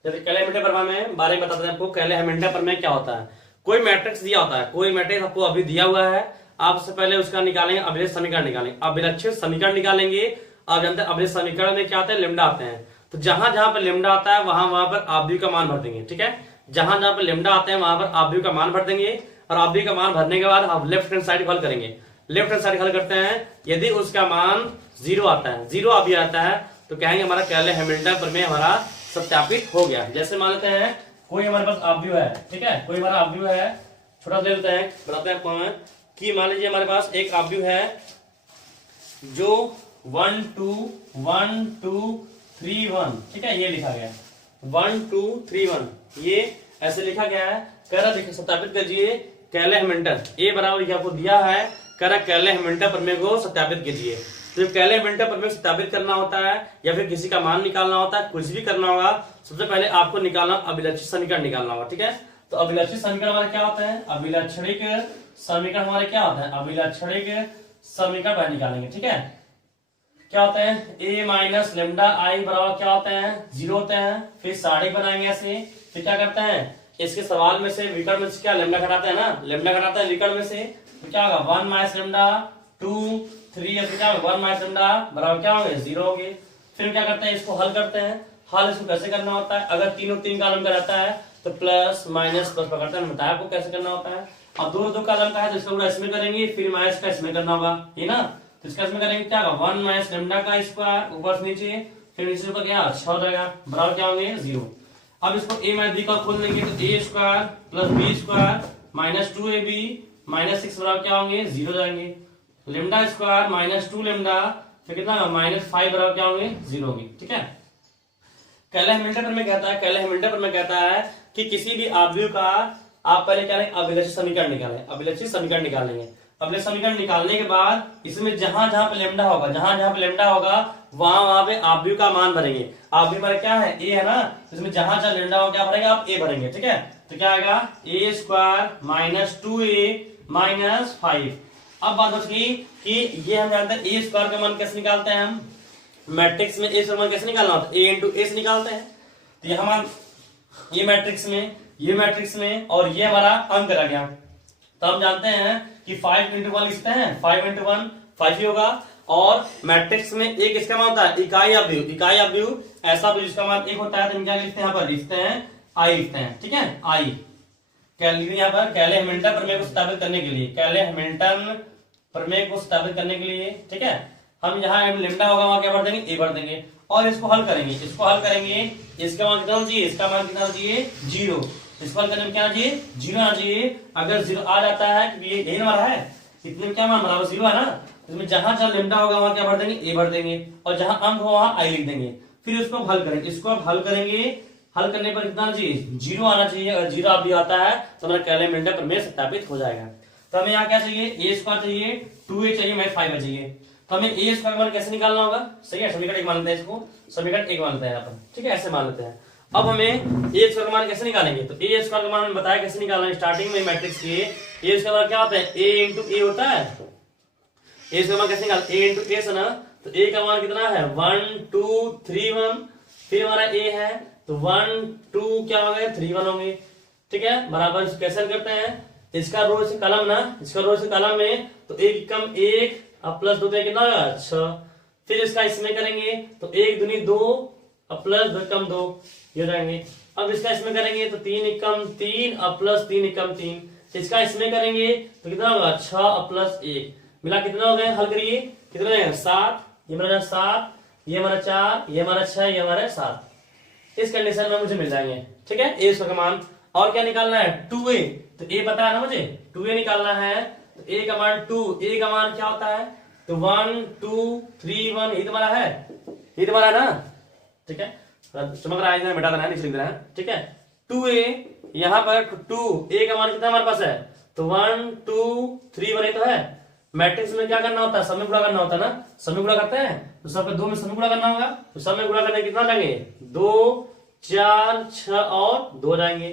जैसे कैले हैमिल्टन पर में बारे में बताते हैं आपको कैले हैमिल्टन पर में क्या होता है। कोई मैट्रिक्स दिया होता है, कोई मैट्रिक्स आपको अभी दिया हुआ है, आप सबसे पहले उसका निकालेंगे अभिलक्षित समीकरण निकालेंगे, अभिलक्षित समीकरण निकालेंगे। आप जानते हैं अभिलक्षित समीकरण में क्या आता है, लेमडा आते हैं, तो जहां जहां पर लेमडा आता है वहां पर आप भी का मान भर देंगे। ठीक है, जहां जहां पर लेमडा आते हैं वहां पर आप भी का मान भर देंगे, और आप भी का मान भरने के बाद आप लेफ्ट हैंड साइड हल करेंगे। लेफ्ट हैंड साइड हल करते हैं, यदि उसका मान 0 आता है, 0 अभी आता है, तो कहेंगे हमारा कैले हैमिल्टन प्रमेय हमारा सत्यापित हो गया। जैसे मान लेते हैं कोई हमारे पास आव्यूह है, ठीक है, कोई हमारा आव्यूह है, छोटा ले लेते हैं, बताते हैं आपको कि मान लीजिए हमारे पास एक आव्यूह है जो 1 2 1 2 3 1, ठीक है, ये लिखा गया 1 2 3 1, ये ऐसे लिखा गया है। कह रहा देखिए सत्यापित कीजिए कैले हैमिल्टन, ए बराबर आपको दिया है, कह रहा कैले हैमिल्टन प्रमेय को सत्यापित कीजिए। तो कैले हैमिल्टन प्रमेय को सत्यापित करना होता है या फिर किसी का मान निकालना होता है, कुछ भी करना होगा, सबसे पहले आपको निकालना अभिलक्षित समीकरण निकालना होगा। ठीक है, तो अभिलक्षित समीकरण हमारे क्या होता है, अभिलक्षणिक समीकरण हमारे क्या होता है, अभिलक्षणिक समीकरण पहले निकालेंगे। ठीक है, क्या होता है, a माइनस लेमडा आई बराबर क्या होते हैं, 0 होते हैं। फिर साड़ी बनाएंगे ऐसे, फिर क्या करते हैं, इसके सवाल में से विकर्ण में से क्या लेमडा घटाते हैं ना, लेमडा घटाते हैं विकर्ण में से, तो क्या होगा 1 माइनस लेमडा 2 3, या फिर क्या होगा 1 माइनस लेमडा बराबर क्या होंगे 0 होंगे। फिर क्या करते हैं, इसको हल करते हैं। हल इसको कैसे करना होता है, अगर तीनों 3 कॉलम का रहता है तो प्लस माइनस प्लस पकड़ते हैं, बताया आपको कैसे करना होता है। अब दो कॉलम का है तो इसका पूरा इसमें करेंगे, फिर माइनस का इसमें करना होगा, ये ना, तो इसका इसमें करेंगे क्या होगा 1 माइनस लेमडा का स्क्वायर ऊपर से नीचे, फिर नीचे ऊपर क्या 6 हो जाएगा, बराबर क्या होंगे 0। अब इसको a माइनस b का खोल देंगे तो a square plus b square minus 2ab minus 6 बराबर क्या होंगे 0 जाएंगे। लेमडा स्क्वायर माइनस 2 लेमडा फिर कितना माइनस 5 बराबर क्या होंगे 0 होंगे। ठीक है, कैले हैमिल्टन प्रमेय कहता है, कैले हैमिल्टन प्रमेय कहता है कि किसी भी आव्यूह का आप पहले क्या करेंगे, अभिलक्षित समीकरण निकालें, अभिलक्षित समीकरण निकालेंगे। अभिलक्षित समीकरण निकालने के बाद इसमें जहां जहां पे लेमडा होगा, जहां जहां पे लेमडा होगा वहां पे आव्यूह का मान भरेंगे। आव्यूह पर क्या है a है ना, इसमें जहां जहां लेमडा होगा क्या भरेंगे आप a भरेंगे। ठीक है, तो क्या आएगा a square minus 2a minus 5। अब बात बच गई कि ये हम जानते हैं a स्क्वायर का मान कैसे निकालते हैं, हम मैट्रिक्स में a का मान कैसे निकालना होता है, a इंटू a से निकालते हैं। तो यहाँ मान ये मैट्रिक्स में, ये मैट्रिक्स में, और ये हमारा अंक रह गया, तो हम जानते हैं कि 5 इंटू 1 लिखते हैं, 5 इंटू 1 5 ही होगा। और मैट्रिक्स में एक इसका मान होता है इकाई अव्यूह, इकाई अव्यूह ऐसा अव्यूह जिसका मान 1 होता है, तो हम क्या लिखते हैं, यहाँ पर लिखते हैं आई लिखते हैं। ठीक है, आई क्या लिख यहाँ पर, कैले हैमिल्टन प्रमेय को स्थापित करने के लिए, कैले हैमिल्टन प्रमेय को स्थापित करने के लिए, ठीक है, हम यहाँ लेमडा होगा वहां क्या भर देंगे, ए भर देंगे और इसको हल करेंगे। इसका मान कितना होना चाहिए, इसका मान कितना होना चाहिए 0। इसको हल करने में क्या आना चाहिए 0 आना चाहिए। अगर 0 आ जाता है तो ये यही हमारा है, इतने में क्या मान बराबर 0 है ना। इसमें जहां जहां लेमडा होगा वहां क्या भर देंगे, ए भर देंगे और जहां अंक हो वहां आई लिख देंगे। फिर इसको हल करेंगे। इसको अब हल करेंगे, हल करने पर कितना आना चाहिए 0 आना चाहिए। अगर 0 अभी आता है तो हमारा कैलकुलेटर प्रमेय सत्यापित हो जाएगा। तो हमें यहाँ क्या चाहिए, ए स्क्वायर चाहिए, 2a चाहिए, माइनस 5 चाहिए। तो हमें ए स्क्वायर मान कैसे निकालना होगा, सही है, समीकरण 1 मान लेते हैं, इसको समीकरण 1 मान लेते हैं यहाँ पर, ठीक है, ऐसे मान लेते हैं। अब हमें ए स्क्वायर का मान कैसे निकालेंगे, तो ए स्क्वायर का मान मैंने बताया कैसे निकालना है स्टार्टिंग में मैट्रिक्स के। ए स्क्वायर मान क्या होता है, ए इंटू ए होता है। ए स्क्वायर मान कैसे निकाल, ए इंटू ए से ना, तो ए का मान कितना है 1 2 3 1। फिर हमारा ए है तो 1 2 क्या हो गए 3 1 होंगे, ठीक है, बराबर। इसको कैसे करते हैं, इसका रो से कलम ना, इसका रो से कलम में तो 1 कम 1 अब प्लस 2 कितना होगा 6। फिर इसका इसमें करेंगे तो 1 दूनी 2 अब प्लस 2 कम 2 ये जाएंगे। अब इसका इसमें करेंगे तो 3 कम 3 अब प्लस 3 कम 3। इसका इसमें करेंगे तो कितना होगा 6 अब प्लस 1 मिला कितना हो गए, हल करिए कितना हो 7। ये हमारा 7, ये हमारा 4, ये हमारा 6, ये हमारा 7। इस कंडीशन में मुझे मिल जाएंगे, ठीक है, ए का मान। और क्या निकालना है 2a, तो ए पता है ना मुझे 2a निकालना है। तो ए का मान 2, ए का मान क्या होता है, तो 1 2 3 1 ये तुम्हारा है, ये तुम्हारा है ना, ठीक है, चमक रहा है बेटा देना है, नीचे लिख देना है, ठीक है। 2a यहाँ पर 2 a का मान कितना हमारे पास है, तो 1 2 3 1 ये तो है। मैट्रिक्स में क्या करना होता है, सब में गुणा करना होता है ना, सब में गुणा करते हैं तो सब पे 2 में सब में गुणा करना होगा। तो सब में गुणा करने कितना जाएंगे 2 4 6 और 2 जाएंगे,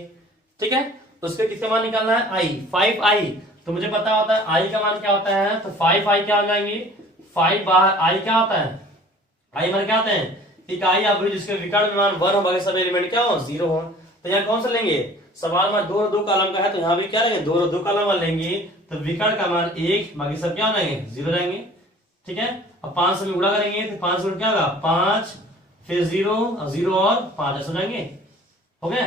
ठीक है। तो उसके किसका मान निकालना है आई 5i। तो मुझे पता होता है आई का मान क्या होता है, तो 5i क्या हो जाएंगे 5 बाहर आई क्या होता है, आई मान क्या होते हैं इकाई अवधि जिसके विकर्ण मान 1 हो बाकी सब एलिमेंट क्या हो 0 हो। तो यहाँ कौन सा लेंगे, सवाल में 2 और 2 कॉलम का है तो यहाँ भी क्या लेंगे 2 और 2 कॉलम वाला लेंगे। तो विकर्ण का मान 1 बाकी सब क्या हो जाएंगे 0 जाएंगे, ठीक है। अब 5 से गुणा करेंगे तो 5 से क्या होगा 5 फिर 0 और 0 और 5 ऐसे हो जाएंगे, हो गया।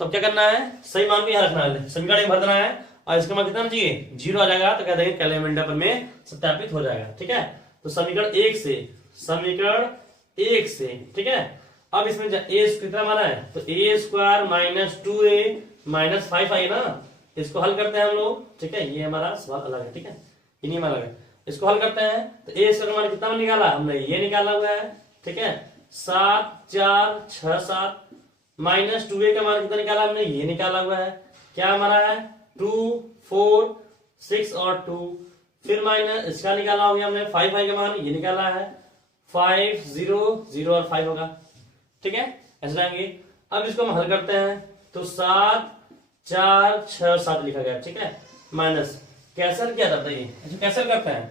तो अब क्या करना है, सही मान को यहाँ रखना है, समीकरण भर देना है और इसका मान कितना चाहिए 0 आ जाएगा तो कह देंगे कैलकुलेटर प्रमेय सत्यापित हो जाएगा, ठीक है। तो समीकरण 1 से, ठीक है। अब इसमें ए कितना माना है, तो A square minus 2a minus 5i ना, इसको हल करते हैं हम लोग, ठीक है। ये हमारा सवाल अलग है, ठीक है, ये नहीं अलग है, इसको हल करते हैं। तो ए स्क्वायर मान कितना निकाला हमने, ये निकाला हुआ है, ठीक है, 7 4 6 7 माइनस 2a का मान कितना निकाला हमने, ये निकाला हुआ है, क्या हमारा है 2 4 6 और 2। फिर माइनस इसका निकाला हो गया हमने 5i का मान, ये निकाला है 5 0 0 और 5 होगा, ठीक है, ऐसे जाएंगे। अब इसको हम हल करते हैं तो 7 4 6 7 लिखा गया, ठीक है, माइनस कैंसिल किया जाता है, ये कैंसिल करते हैं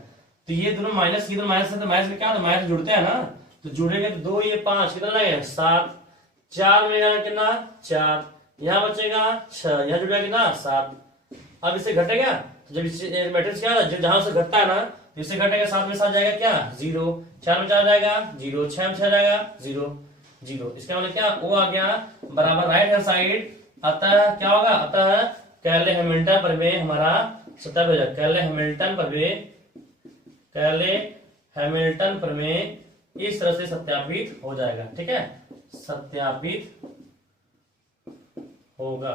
तो ये दोनों माइनस, ये दोनों माइनस है तो माइनस में क्या होता है माइनस जुड़ते हैं ना, तो जुड़ेंगे तो 2 ये 5 कितना लगेगा 7 4 में कितना 4, यहाँ बचेगा 6, यहाँ जुड़ेगा कितना 7। अब इससे घटेगा तो जब इसे मैट्रिक्स क्या है जहां से घटता है ना, इससे घटेगा 7 में 7 जाएगा क्या 0, 4 में 4 जाएगा 0, 6 में 6 जाएगा 0 0। इसका मतलब क्या ओ आ गया बराबर राइट हैंड साइड, अतः क्या होगा, अतः कैले हैमिल्टन प्रमेय हमारा सत्यापित हो जाएगा। कैले हैमिल्टन प्रमेय इस तरह से सत्यापित हो जाएगा, ठीक है, सत्यापित होगा,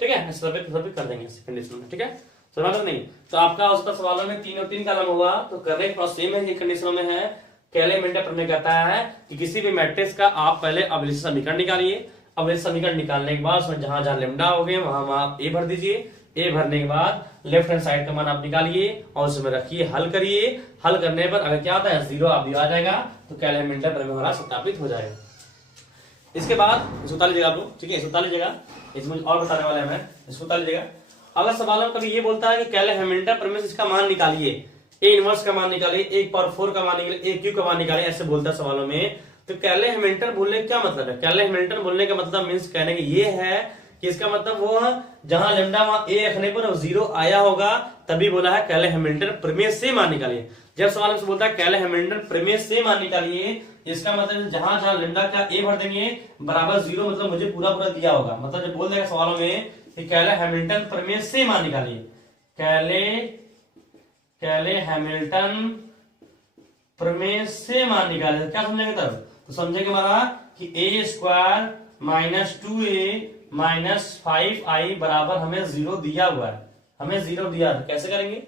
ठीक है, सत्यापित कर देंगे कंडीशन में, ठीक है, समझ नहीं। तो आपका उसका सवालों में 3 और 3 कॉलम हुआ तो करेक्ट और सेम है, ये कंडीशनों में है। कैलकुलेटर प्रमेय कहता है कि किसी भी मैट्रिक्स का आप पहले अवलित समीकरण निकालिए, अवलित समीकरण निकालने के बाद उसमें जहां जहां लेमडा हो गए वहां आप ए भर दीजिए, ए भरने के बाद लेफ्ट हैंड साइड का मान आप निकालिए और उसमें रखिए, हल करिए। हल करने पर अगर क्या आता है 0 आप भी आ जाएगा तो कैलकुलेटर प्रमेय हमारा सत्यापित हो जाएगा। इसके बाद इसको ताल लीजिएगा आप लोग, ठीक है, इसको ताल लीजिएगा, इसमें और बताने वाले हैं मैं, इसको ताल लीजिएगा। अगर सवाल में कभी ये बोलता है कि कैले हैमिल्टन प्रमेय से इसका मान निकालिए, ए इनवर्स का मान निकालिए, 1/4 का मान निकालिए, ए क्यू का मान निकालिए, ऐसे बोलता है सवालों में, तो कैले हैमिल्टन बोलने का क्या मतलब है, कैले हैमिल्टन बोलने का मतलब मींस कहने का ये है कि इसका मतलब वो जहां लेमडा वहां ए रखने पर 0 आया होगा तभी बोला है कैले हैमिल्टन प्रमेय से मान निकालिए। जब सवाल में बोलता है कैले हैमिल्टन प्रमेय से मान निकालिए, इसका मतलब जहां जहां लेमडा का ए भर देंगे बराबर 0 मतलब मुझे पूरा पूरा दिया होगा, मतलब जब बोल देगा सवालों में कि कैले हैमिल्टन प्रमेय से मान निकालिए, कैले हैमिल्टन प्रमेय से मान निकाले, क्या समझेंगे तब? तो समझेंगे हमारा कि ए square minus 2a minus 5i बराबर हमें 0 दिया हुआ है, हमें 0 दिया है। कैसे करेंगे?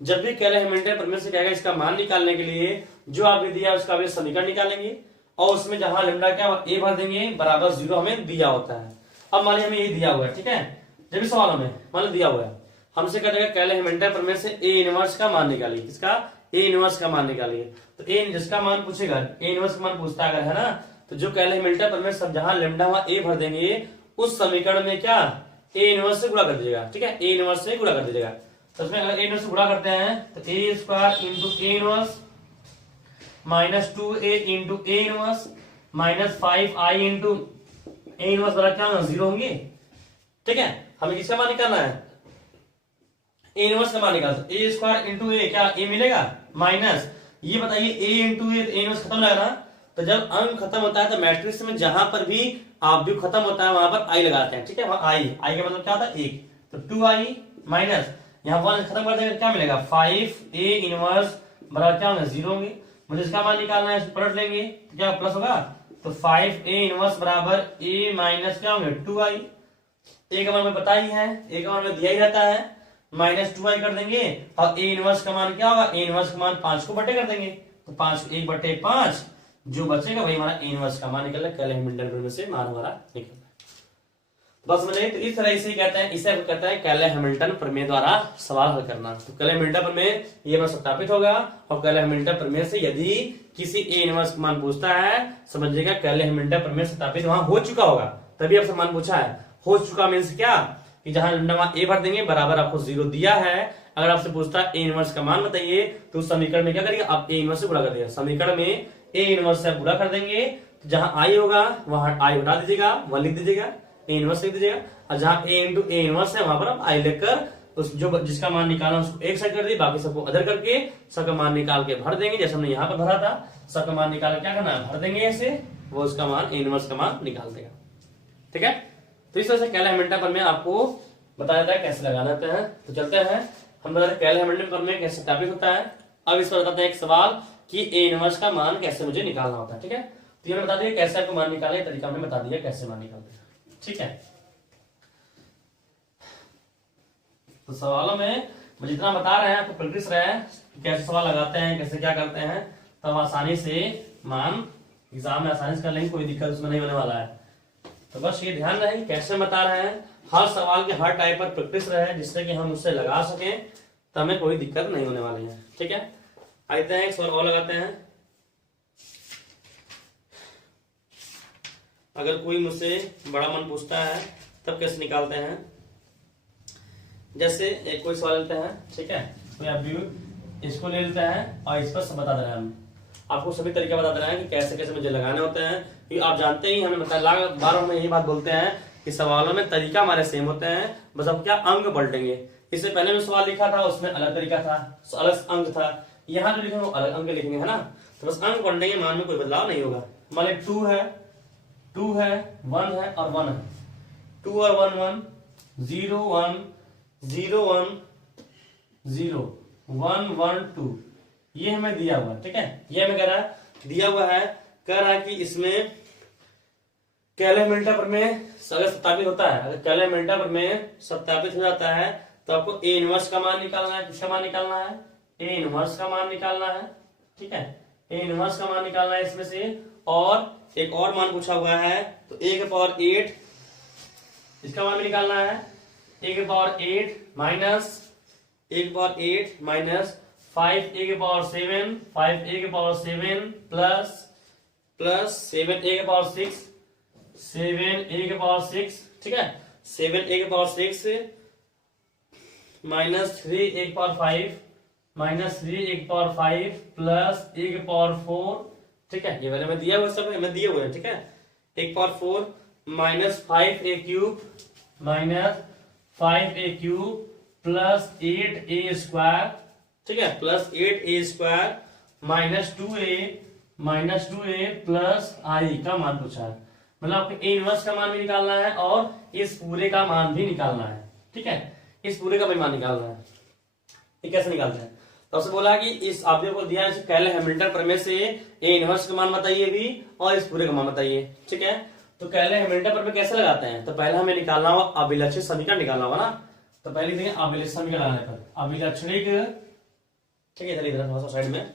जब भी केले हैमिल्टन प्रमेय से कहेगा इसका मान निकालने के लिए जो आपने दिया उसका आप समीकरण निकालेंगे और उसमें जहां लैम्डा क्या ए भर देंगे बराबर 0 हमें दिया होता है। अब मान लीजिए हमें ये दिया हुआ है, ठीक है, जब भी सवाल हमें मान लो दिया हुआ है, हमसे कहते हैं केले हैमिल्टन प्रमेय से ए इनवर्स का मान निकालिए। किसका? ए इनवर्स का मान निकालिए। तो ए जिसका मान पूछेगा, ए इनवर्स का मान पूछता है अगर, है ना, तो जो केले हैमिल्टन प्रमेय सब जहां लैम्डा वहां ए भर देंगे उस समीकरण में क्या ए इनवर्स से गुणा कर दीजिएगा, ठीक है, ए इनवर्स से गुणा कर दीजिएगा। तो उसमें अगर ए इनवर्स से गुणा करते हैं तो A square into A inverse minus 2a into A inverse minus 5i into A inverse बराबर क्या होगा? 0 होंगे, ठीक है। हमें किसका मान निकालना है? ए इनवर्स का मान निकालना। ए स्क्वायर इंटू ए, क्या ए मिलेगा? माइनस, ये बताइए ए इंटू ए इनवर्स खत्म लगा ना, तो जब अंक खत्म होता है तो मैट्रिक्स में जहां पर भी आप खत्म होता है वहां पर आई लगाते हैं, ठीक है, वहां आई का मतलब क्या होता है? 1, तो 2i माइनस यहाँ 1 खत्म कर देंगे क्या मिलेगा? 5a इनवर्स बराबर क्या होगा? 0 होंगे। मुझे इसका मान निकालना है, पलट लेंगे तो क्या प्लस होगा? तो 5a इनवर्स बराबर a माइनस क्या होंगे? 2i। ए का मान में पता ही है, ए का मान में दिया ही रहता है, माइनस 2i कर देंगे और ए इनवर्स का मान क्या होगा? ए इनवर्स का मान 5 को बटे कर देंगे, तो 5 को 1 बटे 5 जो बचेगा वही हमारा ए इनवर्स का मान निकल केले हैमिल्टन प्रमेय से मान हमारा निकल। बस मैंने तो इस तरह से कहते हैं, इसे कहते हैं केले हैमिल्टन प्रमेय द्वारा सवाल हल करना। तो केले हैमिल्टन प्रमेय ये बार सत्यापित होगा और केले हैमिल्टन प्रमेय से यदि किसी ए इनवर्स का मान पूछता है समझिएगा केले हैमिल्टन प्रमेय सत्यापित वहां हो चुका होगा, तभी आपसे मान पूछा है। हो चुका मीन्स क्या कि जहां लैम्डा ए भर देंगे बराबर आपको 0 दिया है। अगर आपसे पूछता है ए इनवर्स का मान बताइए तो उस समीकरण में क्या करिए? आप ए इनवर्स से गुणा कर दीजिएगा। समीकरण में ए इनवर्स से गुणा कर देंगे तो जहां आई होगा वहां आई हटा दीजिएगा, 1 लिख दीजिएगा, ए इनवर्स लिख दीजिएगा, और जहां ए इंटू ए इनवर्स है वहां पर आप आई लेकर उस जो जिसका मान निकाला उसको एक साइड कर दिए, बाकी सबको अदर करके सबका मान निकाल के भर देंगे। जैसे हमने यहाँ पर भरा था, सबका मान निकाल क्या करना है? भर देंगे ऐसे, वो उसका मान ए इनवर्स का मान निकाल देगा, ठीक है। तो इस तरह से केले हैमिल्टन प्रमेय आपको बताया जाए कैसे लगाना है। तो चलते हैं हम बता रहे केले हैमिल्टन प्रमेय कैसे सत्यापित होता है। अब इस पर बताते हैं एक सवाल कि ए इनवर्स का मान कैसे मुझे निकालना होता है, ठीक है। तो ये बता दिया कैसे आपको मान निकालना है, तरीका हमने बता दिया कैसे मान निकालते हैं, ठीक है। तो सवालों में जितना बता रहे हैं आपको प्रैक्टिस रहे हैं कैसे सवाल लगाते हैं, कैसे क्या करते हैं, तब आसानी से मान एग्जाम में आसानी से कर लेंगे, कोई दिक्कत उसमें नहीं होने वाला है। तो बस ये ध्यान रहे कैसे बता रहे हैं, हर सवाल के हर टाइप पर प्रैक्टिस रहे जिससे कि हम उससे लगा सकें, तो हमें कोई दिक्कत नहीं होने वाली है, ठीक है। आते हैं एक सवाल और लगाते हैं। अगर कोई मुझसे बड़ा मन पूछता है तब कैसे निकालते हैं। जैसे एक कोई सवाल लेते हैं, ठीक है, कोई आप इसको ले लेते हैं और इस पर सब बता दे रहे हैं, हम आपको सभी तरीके बता दे रहे हैं कि कैसे कैसे मुझे लगाने होते हैं। क्योंकि आप जानते ही हमें बताया बार हम यही बात बोलते हैं कि सवालों में तरीका हमारे सेम होते हैं, बस हम क्या अंक पलटेंगे। इससे पहले जो सवाल लिखा था उसमें अलग तरीका था, अलग अंक था, यहाँ जो लिखेंगे वो अलग अंक लिखेंगे, है ना। तो बस अंक पलटेंगे, मान में कोई बदलाव नहीं होगा। मान लीजिए 2 है, 1 है और 1 है, 2 और 1 1 0 1 0 1 0 1 1 2 ये हमें दिया हुआ है, ठीक है। ये हमें कह रहा है दिया हुआ है, कह रहा है कि इसमें केले हैमिल्टन प्रमेय अगर सत्यापित होता है, अगर केले हैमिल्टन प्रमेय सत्यापित हो जाता है तो आपको ए इनवर्स का मान निकालना है। किसका मान निकालना है? ए इनवर्स का मान निकालना है, ठीक है, ए इनवर्स का मान निकालना है इसमें से। और एक और मान पूछा हुआ है तो a के पावर 8 इसका मान भी निकालना है। a के पावर 8 माइनस a के पावर 8 माइनस 5a के पावर 7 5a के पावर 7 प्लस 7a के पावर 6 7a के पावर 6, ठीक है, 7a के पावर 6 माइनस 3a के पावर 5 माइनस 3a के पावर 5 प्लस a के पावर 4, ठीक है। ये वाले में दिया हुआ सब मैं दिए हुए हैं, ठीक है। 1 power 4 minus 5a cube minus 5a cube plus 8a square, ठीक है, plus 8a square minus 2a plus i का मान पूछा है। मतलब आपको ए इनवर्स का मान भी निकालना है और इस पूरे का मान भी निकालना है, ठीक है, इस पूरे का भी मान निकालना है। ये कैसे निकालते हैं? तो आपसे बोला कि इस अवयव को दिया है कैले हैमिल्टन प्रमेय से ए इनवर्स का मान बताइए भी और इस पूरे का मान बताइए। ठीक है, तो कैले हैमिल्टन प्रमेय कैसे लगाते हैं? तो पहले हमें निकालना होगा अभिलक्षित समीकरण निकालना होगा ना। तो पहले देखें अभिलक्षित समीकरण लगाने पर अभिलक्षणिक, ठीक है इधर इधर थोड़ा सा साइड में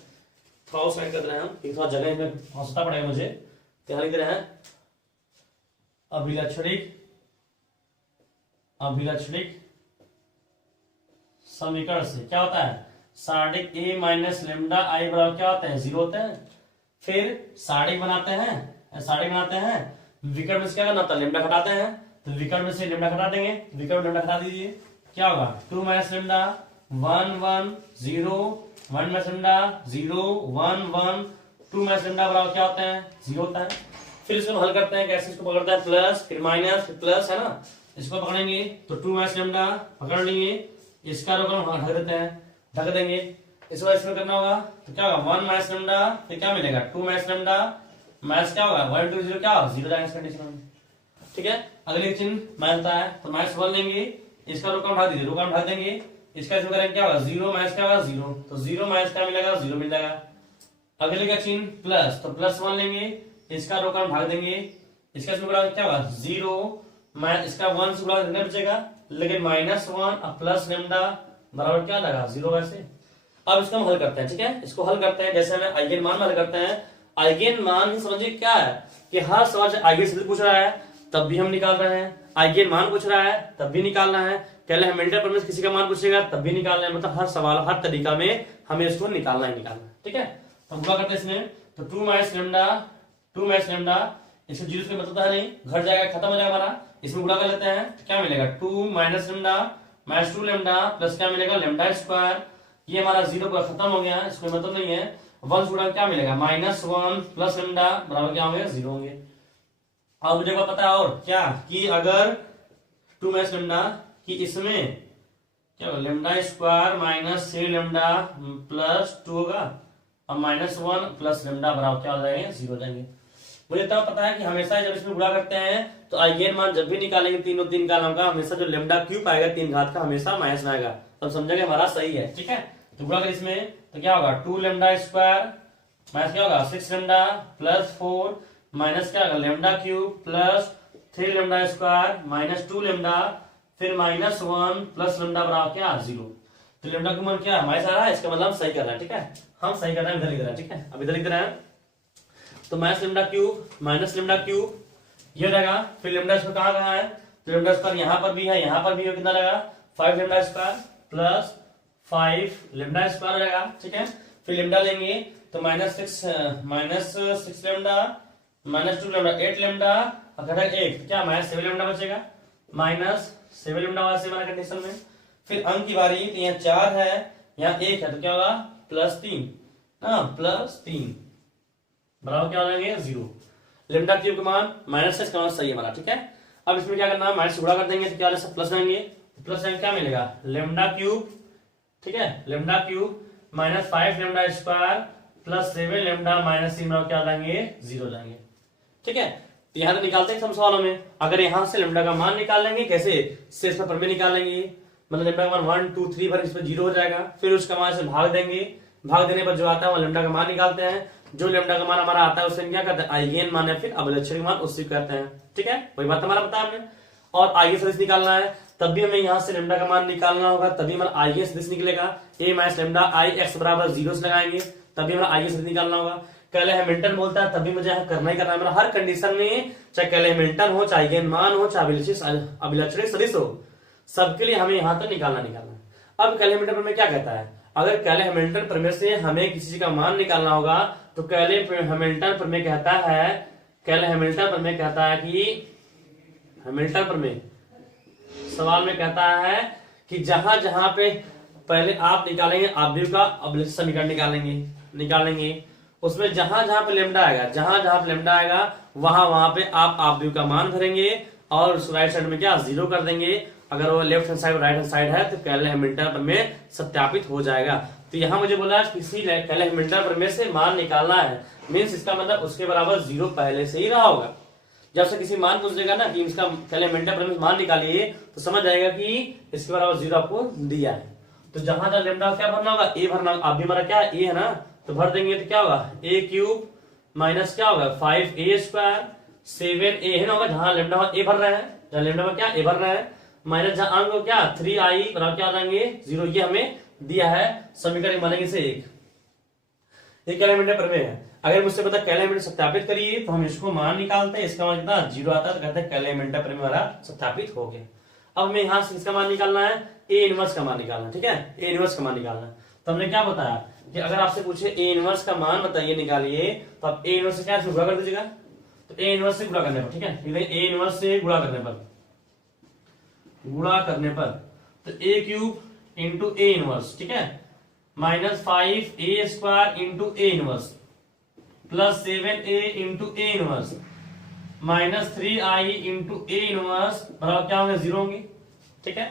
थोड़ा साइड कर रहे हैं हम, थोड़ा जगह में पहुंचता पड़ेगा मुझे। तो यहाँ लिख रहे हैं अभिलक्षणिक समीकरण से क्या होता है, सारणिक ए माइनस लेमडा आई बराबर क्या होते हैं, 0 होते हैं। फिर सारणिक बनाते हैं, विकर्ण में से क्या करना होता है, लेमडा घटाते हैं। तो विकर्ण में से लेमडा घटा देंगे, विकर्ण में लेमडा घटा दीजिए, क्या होगा 2 minus lambda 1 1 0 1 minus lambda 0 1 1 2 minus lambda बराबर क्या होते हैं, 0 होता है। फिर इसको हल करते हैं कैसे, इसको पकड़ते हैं प्लस फिर माइनस फिर प्लस, है ना। इसको पकड़ेंगे तो 2 माइनस लेमडा पकड़ लेंगे, इसका ढक देते हैं, ढक देंगे। इस बार इसमें करना होगा तो क्या होगा 1 माइनस लेमडा, फिर क्या मिलेगा 2 माइनस लेमडा माइनस क्या होगा 1 2 0 क्या होगा 0 जाएगा इस कंडीशन में। ठीक है, अगले चिन्ह माइनस है तो माइनस 1 लेंगे, इसका रोका ढक दीजिए, रोका ढक देंगे, इसका इसमें करेंगे क्या होगा 0 माइनस क्या होगा 0, तो 0 माइनस क्या मिलेगा 0 मिल जाएगा। अगले का चिन्ह प्लस, तो प्लस 1 लेंगे, इसका रोका भाग देंगे, इसका इसमें क्या होगा 0 माइनस इसका 1 से गुणा करना बचेगा, लेकिन माइनस 1 और प्लस लेमडा बराबर क्या लगा 0 वैसे। अब इसको हम हल करते हैं। ठीक है, इसको हल करते हैं जैसे हमें आइगन मान हल करते हैं। आइगन मान समझिए क्या है कि हर सवाल से आइगन से पूछ रहा है तब भी हम निकाल रहे हैं, आइगन मान पूछ रहा है तब भी निकालना है, कैले हैमिल्टन प्रमेय से किसी का मान पूछेगा तब भी निकालना है। मतलब हर सवाल हर तरीका में हमें इसको निकालना ही निकालना है। ठीक है, तो हम क्या करते हैं इसमें, तो 2 माइनस लेमडा इसको 0 से मतलब है नहीं, घट जाएगा, खत्म हो जाएगा हमारा। इसमें गुणा कर लेते हैं तो क्या मिलेगा 2 minus lambda minus 2 lambda plus क्या मिलेगा लेमडा स्क्वायर, ये हमारा 0 का खत्म हो गया, इसको मतलब नहीं है। 1 से गुणा क्या मिलेगा माइनस 1 प्लस लेमडा बराबर क्या होंगे 0 होंगे। अब मुझे पता है और क्या कि अगर 2 माइनस लेमडा कि इसमें क्या होगा lambda square minus 3 lambda plus 2 होगा और माइनस 1 प्लस लेमडा बराबर क्या हो जाएंगे 0 हो जाएंगे। मुझे तब पता है कि हमेशा जब इसमें गुणा करते हैं तो आइगन मान जब भी निकालेंगे तीनों तीन का नाम का हमेशा जो लेमडा क्यूब आएगा 3 घात का हमेशा माइनस में आएगा, तब समझेंगे हमारा सही है। ठीक है, तो गुणा कर इसमें तो क्या होगा 2 लेमडा स्क्वायर माइनस क्या होगा 6 लेमडा प्लस 4 माइनस क्या होगा lambda cube plus 3 lambda square minus 2 lambda फिर माइनस 1 प्लस लेमडा बराबर क्या 0। तो लेमडा का मान क्या माइनस आ रहा है, इसका मतलब हम सही कर रहे हैं। ठीक है, हम सही कर रहे हैं, इधर लिख रहे हैं। ठीक है, अब इधर लिख रहे हैं तो माइनस लेमडा क्यूब ये रहेगा, फिर लेमडा स्क्वायर कहाँ है, तो लेमडा स्क्वायर यहाँ पर भी है, यहाँ पर भी है, कितना रहेगा 5 lambda square plus 5 lambda square रहेगा। ठीक है, फिर लेमडा लेंगे तो minus 6 lambda minus 2 lambda 8 lambda और घटक 1 क्या माइनस 7 लेमडा बचेगा, माइनस 7 लेमडा वाला से हमारा कंडीशन में। फिर अंक की बारी, तो यहाँ 4 है यहाँ 1 है तो क्या होगा प्लस 3 बराबर क्या हो जाएंगे 0। लेमडा क्यूब का मान माइनस 6 का मान सही है हमारा। ठीक है, अब इसमें क्या करना है माइनस गुणा कर देंगे तो क्या सब प्लस आएंगे, प्लस आएंगे क्या मिलेगा लेमडा क्यूब। ठीक है, lambda cube minus 5 lambda square plus 7 lambda minus 3 बराबर क्या आ जाएंगे 0 हो जाएंगे। ठीक है, तो यहाँ तो निकालते हैं सब सवालों में, अगर यहाँ से लेमडा का मान निकाल लेंगे कैसे से इसका प्रमेय निकाल लेंगे, मतलब लेमडा का मान 1 2 3 पर इस पर 0 हो जाएगा, फिर उसका मान से भाग देंगे, भाग देने पर जो आता है वो लेमडा का मान निकालते हैं, जो लेमडा का मान हमारा आता है उससे क्या करते हैं आइगन मान या फिर अभिलक्षणिक मान उससे कहते हैं। ठीक है, वही बात हमारा बताया हमने। और आइगन सदिश निकालना है तब भी हमें यहाँ से लेमडा का मान निकालना होगा, तभी हमारा आइगन सदिश निकलेगा। a minus lambda I x बराबर 0 से लगाएंगे तभी हमारा आइगन सदिश निकालना होगा। कैले हैमिल्टन बोलता है तभी मुझे यहाँ करना ही करना है, मतलब हर कंडीशन में चाहे कैले हैमिल्टन हो चाहे आइगन मान हो चाहे अभिलक्षणिक सदिश हो सबके लिए हमें यहाँ तक निकालना है। अब कैले हैमिल्टन प्रमेय क्या कहता है, अगर कैले हैमिल्टन प्रमेय से हमें किसी चीज का मान निकालना होगा तो कैले हैमिल्टन प्रमेय कहता है, कैले हैमिल्टन प्रमेय कहता है कि हैमिल्टन प्रमेय सवाल में कहता है कि जहां जहां पे पहले आप निकालेंगे अवयव का अभिलक्षित समीकरण निकालेंगे उसमें जहां जहां पे लेमडा आएगा वहां वहां पे आप अवयव का मान भरेंगे और राइट साइड में क्या 0 कर देंगे। अगर वो left hand side right hand side है तो कैले हैमिल्टन प्रमेय सत्यापित हो जाएगा। तो यहाँ मुझे बोला किसी कैले हैमिल्टन प्रमेय से मान निकालना है, मीन्स इसका मतलब उसके बराबर 0 पहले से ही रहा होगा। जब से किसी मान पूछ देगा ना कि इसका कैले हैमिल्टन प्रमेय मान निकालिए तो समझ जाएगा कि इसके बराबर 0 आपको दिया है। तो जहां जहां लेमडा क्या भरना होगा, ए भरना होगा। अभी हमारा क्या है, ए है ना, तो भर देंगे तो क्या होगा, ए क्यूब माइनस क्या होगा 5a स्क्वायर 7a है ना होगा, जहां लेमडा में ए भर रहे हैं, जहां लेमडा में क्या ए भर रहे हैं, माइनस जहां अंक क्या 3i बराबर क्या आ जाएंगे 0। ये हमें दिया है समीकरण बनेंगे से एक कैलकुलेटर पर में है। अगर मुझसे पता कैलकुलेटर सत्यापित करिए तो हम इसको मान निकालते हैं, इसका मान कितना 0 आता है, तो कहते हैं कैलकुलेटर पर में हमारा सत्यापित हो गया। अब हमें यहाँ से इसका मान निकालना है, ए इनवर्स का मान निकालना है, ठीक है, ए इनवर्स का मान निकालना है। तो हमने क्या बताया कि अगर आपसे पूछे ए इनवर्स का मान बताइए निकालिए, तो आप ए इनवर्स से क्या गुणा कर दीजिएगा, तो ए इनवर्स से गुणा करने पर, ठीक है, ए इनवर्स से गुणा करने पर तो ए क्यूब इंटू ए इनवर्स, ठीक है, minus 5a square into A inverse plus 7a into A inverse minus 3i into A inverse बराबर क्या होंगे 0 होंगे, ठीक है।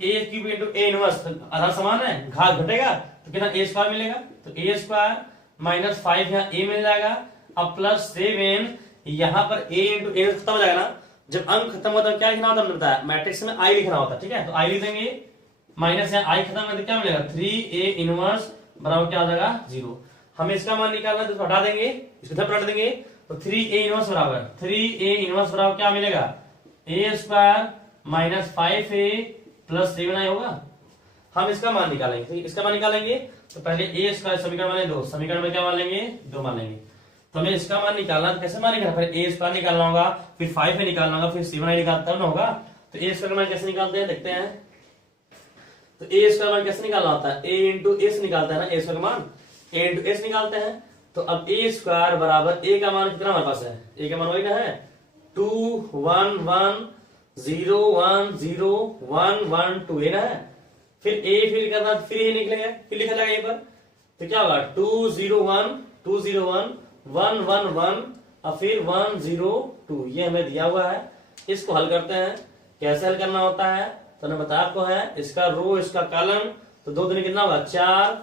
ए क्यूब इंटू ए इनवर्स आधा समान है, घात घटेगा तो कितना ए स्क्वायर मिलेगा, तो ए स्क्वायर माइनस 5 यहाँ ए मिल जाएगा, अब प्लस 7 यहाँ पर ए इंटू ए खत्म हो जाएगा ना। जब अंक खत्म होता है क्या लिखना होता है बताया, मैट्रिक्स में आई लिखना होता है, ठीक है, तो आई लिख देंगे, माइनस यहाँ आई खत्म होता है क्या मिलेगा 3a इनवर्स बराबर क्या आ जाएगा 0। हमें इसका मान निकालना है तो हटा देंगे, इसको इधर पलट देंगे, तो 3a इनवर्स बराबर 3a इनवर्स बराबर क्या मिलेगा a square minus 5a plus 7i होगा। हम इसका मान निकालेंगे, तो इसका मान निकालेंगे तो पहले a स्क्वायर समीकरण मान लेंगे 2, समीकरण में क्या मान लेंगे 2 मान लेंगे। तो हमें इसका मान निकालना, तो कैसे मान निकालना, पहले a स्क्वायर निकालना होगा, फिर 5a निकालना होगा, फिर 7i निकालना तब ना होगा। तो a स्क्वायर मान कैसे निकालते हैं देखते हैं। तो a स्क्वायर मान कैसे निकालना होता है, a इंटू एस निकालते हैं ना, a स्क्वायर मान a इंटू एस निकालते हैं। तो अब a स्क्वायर बराबर a का मान कितना हमारे पास है, a का मान वही ना है 2 1 1 0 1 0 1 1 2 है ना, फिर a फिर करना फिर ये निकलेगा, फिर लिखा जाएगा ये पर, तो क्या होगा 2 0 1 2 0 1 1 1 1 और फिर 1 0 2, ये हमें दिया हुआ है। इसको हल करते हैं, कैसे हल करना होता है तो मैंने बताया आपको है, इसका रो इसका कॉलम, तो 2 दिन कितना होगा 4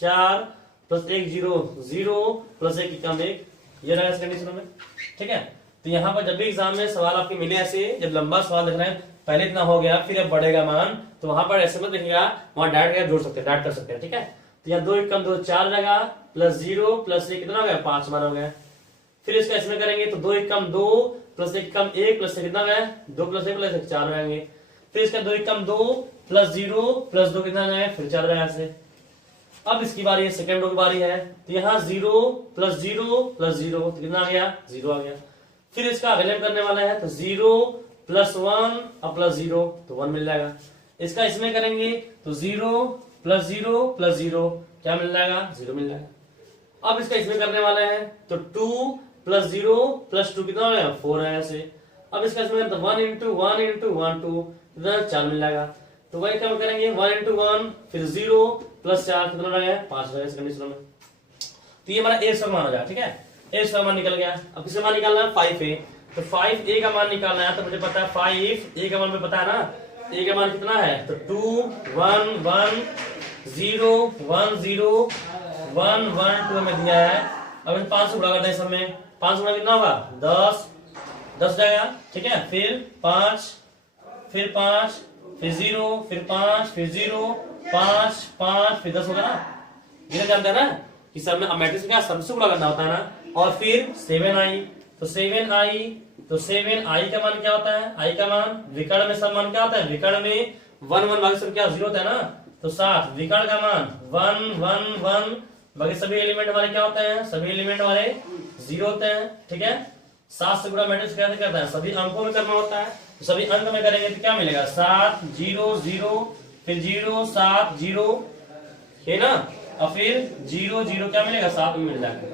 4 प्लस 1 0 0 प्लस 1 कम 1, ये रहा इस कंडीशन में, ठीक है। तो यहाँ पर जब भी एग्जाम में सवाल आपके मिले ऐसे, जब लंबा सवाल देख रहे हैं, पहले इतना हो गया फिर अब बढ़ेगा मान, तो वहां पर ऐसे मत देखिएगा, वहां डायरेक्ट जोड़ सकते हैं, डायरेक्ट कर सकते हैं, ठीक है। तो यहाँ 2 1 कम 2 4 रहेगा प्लस 0 प्लस 1 कितना हो गया 5 मान हो गया। फिर इसका इसमें करेंगे तो 2 1 कम 2 प्लस 1 कम 1 प्लस 1 कितना गया 2 प्लस 1 प्लस 1 4 रहेंगे। फिर इसका 2 1 कम 2 प्लस 0 प्लस 2 कितना गया फिर 4 रहेगा ऐसे। अब इसकी बारी है, सेकंड रो की बारी है, तो यहाँ 0 प्लस 0 प्लस 0 तो कितना आ गया 0 आ गया। फिर इसका अगले करने वाला है तो 0 प्लस 1 और प्लस 0 तो 1 मिल जाएगा। इसका इसमें करेंगे तो 0 प्लस 0 प्लस 0 क्या मिल जाएगा 0 मिल जाएगा। अब इसका इसमें करने वाले हैं तो 2 प्लस 0 प्लस 2 कितना हो गया 4 है ऐसे। अब इसका इसमें तो 1 इंटू 1 इंटू 1 2 कितना 4 मिल जाएगा। तो वही क्या करेंगे 1 इंटू 1 फिर 0 प्लस 4 कितना रहेगा 5 रहेगा इस कंडीशन में। तो ये हमारा ए स्क्वायर मान हो जाएगा, ठीक है, ए स्क्वायर मान निकल गया। अब किसका मान निकालना है 5a, तो 5a का मान निकालना है, तो मुझे पता है 5a का मान मुझे पता है ना, a का मान कितना है तो 2 1 1 0 1 0 1 1 2 में दिया है। अब 5 से गुणा कर दें सब में, 5 गुणा कितना होगा 10 जाएगा, ठीक है। फिर 5 फिर 5 फिर 0 फिर 5 फिर 0 5 5 फिर 10 होगा ना, ये जानते हैं ना कि सब में मैट्रिक्स क्या सबसे गुणा करना होता है ना। और फिर 7i, तो 7i तो 7i का मान क्या होता है, i का मान विकर्ण में सब मान क्या होता है, विकर्ण में 1 1 बाकी सब क्या 0 होता है ना, तो 7 विकर्ण का मान 1 1 1 बाकी सभी एलिमेंट वाले क्या होते हैं, सभी एलिमेंट वाले 0 होते हैं, ठीक है। 7 से गुणा मैट्रिक्स कैसे करता है, सभी अंकों में करना होता है, तो सभी अंक में करेंगे तो क्या मिलेगा 7 0 0 फिर 0 7 0 है ना, और फिर 0 0 क्या मिलेगा 7 में मिल जाएगा,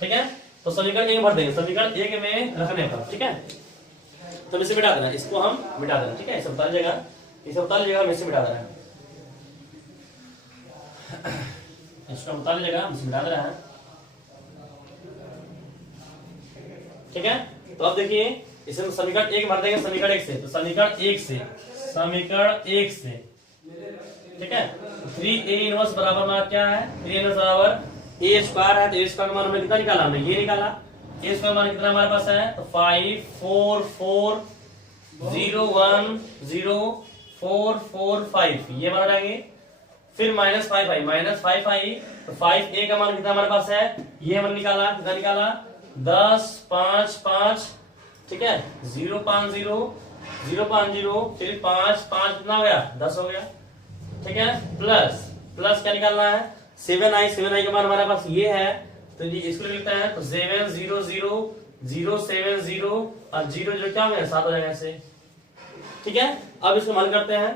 ठीक है। तो समीकरण एक भर देंगे, समीकरण एक में रखने पर, ठीक है। तो इसे मिटा देना, इसको हम मिटा देना, ठीक है, इसे बता लीजिएगा, इसे बता लीजिएगा, हम इसे मिटा देना है, इसको बता लीजिएगा, हम इसे मिटा दे रहे हैं, ठीक है। तो अब देखिए इसे हम समीकरण एक भर देंगे, समीकरण एक से, तो समीकरण एक से ठीक है। 3a इनवर्स बराबर मान क्या है, 3a इनवर्स बराबर a स्क्वायर है, तो a स्क्वायर का मान हमने कितना निकाला, हमने ये निकाला। a स्क्वायर मान कितना हमारे पास है, तो 5 4 4 0 1 0 4 4 5 ये मान रहेंगे। फिर -5 आई तो 5a का मान कितना हमारे पास है, ये हमने निकाला, कितना निकाला 10 5 5, ठीक है 0 5 0 0 5 0, फिर 5 5 कितना हो गया 10 हो गया, ठीक है प्लस क्या निकालना है 7i का मान हमारे पास ये है, तो ये इसको लिखते हैं तो 7 0 0 0 7 0 और 0 0 क्या हो गया 7 हो जाएगा ऐसे, ठीक है। अब इसको हल करते हैं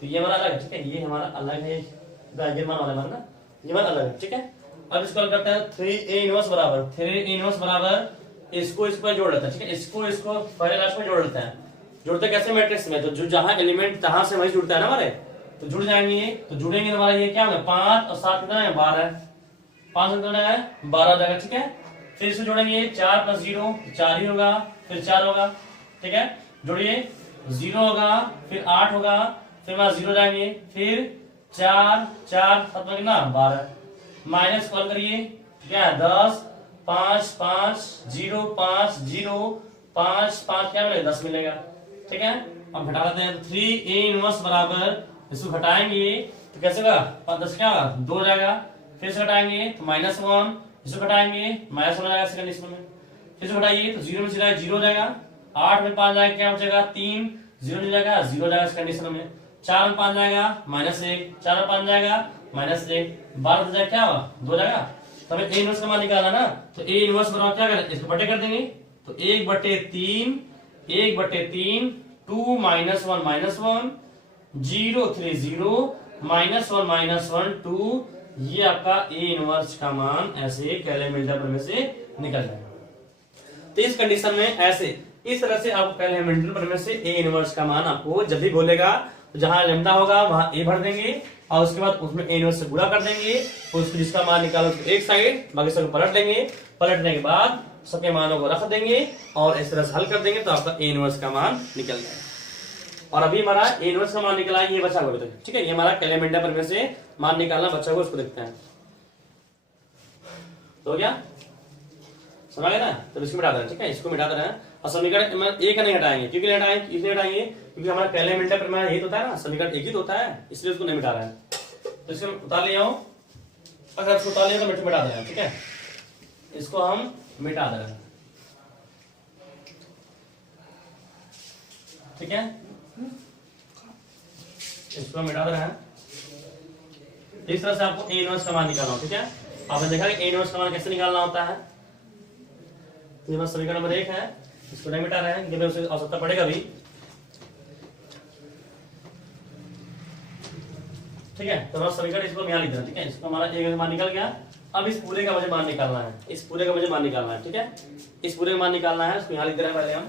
तो ये हमारा अलग है, ठीक है ये हमारा अलग है, मान वाला मान ना ये हमारा अलग है, ठीक है। अब इसको हल करते हैं 3a इनवर्स बराबर इसको इस पर जोड़ लेते हैं, ठीक है इसको पहले लास्ट में जोड़ लेते हैं। जोड़ते कैसे मैट्रिक्स में, तो जो जहां एलिमेंट तहां से वही जुड़ता है ना हमारे, तो जुड़ जाएंगे, तो जुड़ेंगे हमारा ये क्या होगा 5 और 7 कितना है 12, 5 कितना है 12 हो जाएगा, ठीक है। फिर इसको जोड़ेंगे 4 + 0 4 ही होगा, फिर 4 होगा, ठीक है जोड़िए 0 होगा, फिर 8 होगा, फिर वहां 0 जाएंगे, फिर 4 4 7 कितना 12, माइनस कॉल करिए क्या है 10 5 5 0 5 0 5 5 क्या मिलेगा 10 मिलेगा, ठीक है। अब घटा देते हैं तो 3a इनवर्स बराबर इसको घटाएंगे तो कैसे होगा 10 क्या होगा 2 जाएगा, फिर से घटाएंगे तो -1, इसको घटाएंगे -1 हो जाएगा सेकंड कंडीशन में, फिर से घटाइए तो 0 में से 0 हो जाएगा, 8 में 5 जाएगा क्या हो जाएगा 3, 0 हो जाएगा 0 हो जाएगा इस कंडीशन में, 4 में 5 जाएगा -1, 4 में 5 जाएगा -1, 12 हो जाएगा क्या होगा 2 जाएगा। तो हमें a इनवर्स का मान निकाला ना, तो a इनवर्स बराबर क्या करें इसको बटे कर देंगे, तो 1/3 2 -1 -1 0 3 0 -1 -1 2, ये आपका a इनवर्स का मान ऐसे कैलकुलेटर में से निकल जाएगा। तो इस कंडीशन में ऐसे इस तरह से आप कैलकुलेटर में से a इनवर्स का मान आपको जब भी बोलेगा तो जहां लैम्डा होगा वहां a भर देंगे और उसके बाद उसमें a इनवर्स से गुणा कर देंगे, तो उसको जिसका मान निकालो उसको एक साइड, बाकी सबको पलट लेंगे, पलटने के बाद सबके मानों को रख देंगे और इस तरह से हल कर देंगे तो आपका a इनवर्स का मान निकल जाएगा। और अभी हमारा a इनवर्स का मान निकला है, ये बचा हुआ है, ठीक है ये हमारा कैलकुलेटर पर में से मान निकालना बचा हुआ, उसको देखते हैं तो क्या समझ गए ना। तो इसको मिटा दे रहे हैं, ठीक है इसको मिटा दे रहे हैं और समीकरण एक नहीं हटाएंगे, क्योंकि नहीं हटाएंगे इसलिए हटाएंगे क्योंकि हमारा कैलकुलेटर पर में यही होता है ना, समीकरण एक ही तो होता है, इसलिए उसको नहीं मिटा रहे हैं। तो इसको उतार ले आओ, अगर इसको उतार लिया तो मिटा दे रहे हैं, ठीक है इसको हम मिटा दे रहे हैं, ठीक है इसको मिटा दे रहे हैं। इस तरह से आपको a इनवर्स का मान निकालना हो, ठीक है। आपने देखा कि a इनवर्स का मान कैसे निकालना होता है, तो ये समीकरण नंबर 1 है, इसको नहीं मिटा रहे हैं क्योंकि उसे आवश्यकता पड़ेगा भी, ठीक है। तो हमारा समीकरण इसको यहाँ लिख देना, ठीक है इसको हमारा a का मान निकल गया। अब इस पूरे का मुझे मान निकालना है, इस पूरे का मुझे मान निकालना है, ठीक है इस पूरे का मान निकालना है, इसको यहाँ लिख दे रहे हैं पहले हम।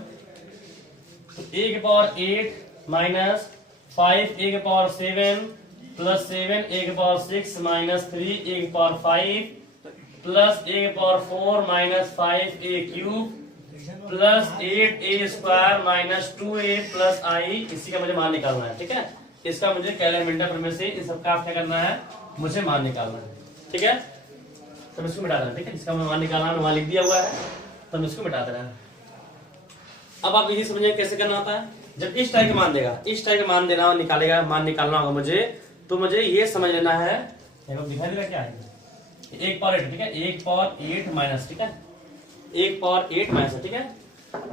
तो a की पावर 8 माइनस 5 a की पावर 7 प्लस 7 a की पावर 6 माइनस 3 a की पावर 5 प्लस a की power 4 minus 5 a cube plus 8a square minus 2a plus i, इसी का मुझे मान निकालना है, ठीक है। इसका मुझे कैलकुलेटर में से इन सबका क्या करना है, मुझे मान निकालना है, ठीक है। तो इसको मिटा देना, ठीक है इसका मान निकालना है, वहां लिख दिया हुआ है, तो हम इसको मिटा देना है। अब आप यही समझिए कैसे करना होता है, जब इस टाइप का मान देगा, इस टाइप का मान देना निकालेगा, मान निकालना होगा मुझे, तो मुझे ये समझ लेना है, दिखाई देगा क्या है 1 पावर 8, ठीक है 1 पावर 8 माइनस, ठीक है 1 पावर 8 माइनस, ठीक है।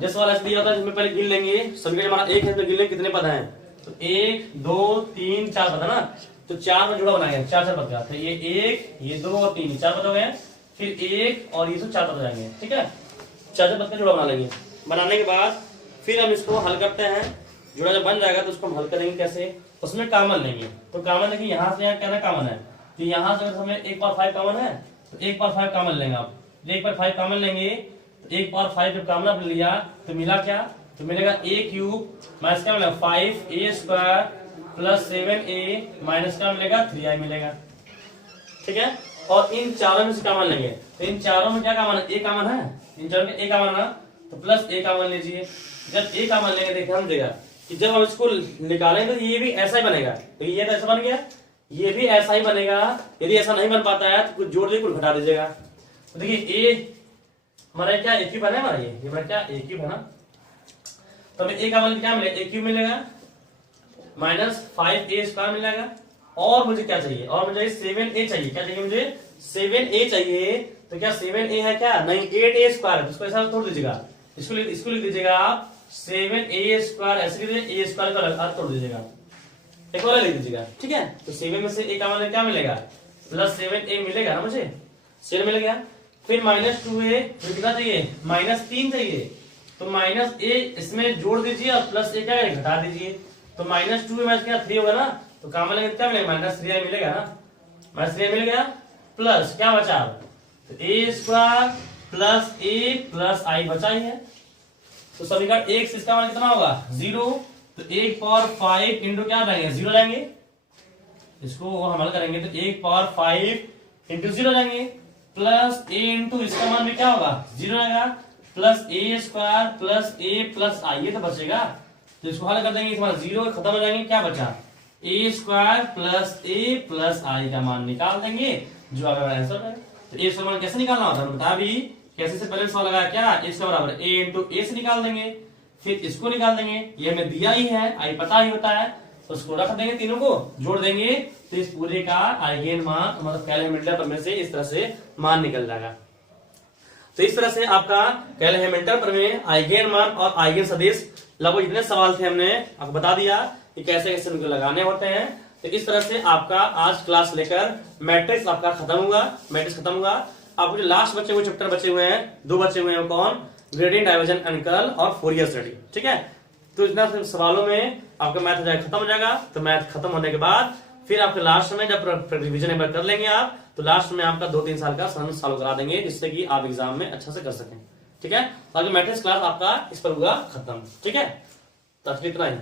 जैसे वाला दिया होता है जिसमें पहले गिन लेंगे, सभी हमारा 1 है तो गिन लेंगे कितने पद हैं, तो 1 2 3 4 पद है ना, तो 4 में जुड़ा बनाएंगे, 4 पद का, तो ये 1 ये 2 और 3 4 पद हो गए, फिर 1 और ये 4 पद हो जाएंगे, ठीक है 4 पद का जुड़ा बना लेंगे। बनाने के बाद फिर हम इसको हल करते हैं, जुड़ा जब बन जाएगा तो उसको हम हल करेंगे कैसे, उसमें कॉमन लेंगे, तो कॉमन देखिए यहाँ से यहाँ क्या ना कॉमन है, तो यहाँ से अगर हमें 1 पावर 5 कॉमन है तो 1 पावर 5 कॉमन लेंगे आप, 1 पावर 5 कॉमन लेंगे तो 1 पावर 5 जब कॉमन आपने लिया तो मिला क्या, तो मिलेगा a क्यूब माइनस क्या मिलेगा 5a square plus 7a minus क्या मिलेगा 3i मिलेगा, ठीक है। और इन चारों में से कॉमन लेंगे, तो इन चारों में क्या कॉमन है, a कॉमन है, इन चारों में a कॉमन है तो प्लस a कॉमन लीजिए। जब a कॉमन लेंगे देखिए हम देगा कि जब हम इसको निकालेंगे तो ये भी ऐसा ही बनेगा, तो ये तो ऐसा बन गया, ये भी ऐसा ही बनेगा। यदि ऐसा नहीं बन पाता है तो कुछ जोड़ दीजिए कुछ घटा दीजिएगा। तो देखिए a हमारा क्या a क्यूब है हमारा, ये हमारा क्या a क्यूब है ना, तो हमें a का मान क्या मिलेगा, a क्यूब मिलेगा माइनस 5a स्क्वायर मिलेगा, और मुझे क्या चाहिए, और मुझे 7a चाहिए। क्या चाहिए मुझे, 7a चाहिए। तो क्या 7a है क्या, नहीं 8a स्क्वायर है, तो इसको ऐसा तोड़ दीजिएगा, इसको लिख दीजिएगा 7a स्क्वायर, ऐसे लिख दीजिए, a स्क्वायर का अर्थ तोड़ दीजिएगा, एक और लिख दीजिएगा, ठीक है। तो 7 में से a का मान क्या मिलेगा, प्लस 7a मिलेगा ना मुझे, 7 मिल गया। फिर -2a, फिर कितना चाहिए, -3 चाहिए। तो -a इसमें जोड़ दीजिए और प्लस a क्या है, घटा दीजिए। तो -2 में क्या 3 होगा ना, तो काम मिलेगा क्या मिलेगा, -3i मिलेगा ना, -3i मिल गया। प्लस क्या बचा, तो a square plus a plus i बचा ही है। तो समीकरण 1 से इसका मान कितना होगा, 0। तो 1 पावर 5 इंटू क्या लाएंगे, 0 लाएंगे, इसको हम हल करेंगे तो 1 पावर 5 इंटू 0 लाएंगे, प्लस a इंटू इसका मान भी क्या होगा, 0 आएगा, plus a square plus a plus i, ये तो बचेगा। तो इसको हल कर देंगे, इस बार 0 खत्म हो जाएंगे, क्या बचा, a square plus a plus i का मान निकाल देंगे, जो आपका आंसर है। तो a का मान कैसे निकालना होता है बता भी, कैसे से पहले सवाल लगाया क्या, इसका बराबर a इंटू a से निकाल देंगे, फिर इसको निकाल देंगे, ये हमें दिया ही है, आई पता ही होता है, तो उसको रख देंगे, तीनों को जोड़ देंगे, तो इस पूरे का आइगेन मान मतलब कैलकुलेटर प्रमेय से इस तरह से मान निकल जाएगा। तो इस तरह से आपका कैलकुलेटर प्रमेय, आइगेन मान और आइगेन सदिश लगभग इतने सवाल थे, हमने आपको बता दिया कि कैसे कैसे उनको लगाने होते हैं। तो इस तरह से आपका आज क्लास लेकर मैट्रिक्स आपका खत्म हुआ, मैट्रिक्स खत्म हुआ। आपको जो लास्ट बचे हुए चैप्टर बचे हुए हैं, 2 बचे हुए हैं, कौन, ग्रेडियंट, डाइवर्जन एंड कर्ल और फोरियर स्टडी, ठीक है। तो इतना सवालों में आपका मैथ खत्म हो जाएगा। तो मैथ खत्म होने के बाद फिर आपके लास्ट में जब रिवीजन एक बार कर लेंगे आप, तो लास्ट में आपका 2-3 साल का सम सॉल्व करा देंगे, जिससे कि आप एग्जाम में अच्छा से कर सकें, ठीक है। बाकी मैट्रिक्स क्लास आपका इस पर होगा खत्म, ठीक है। तो इतना ही।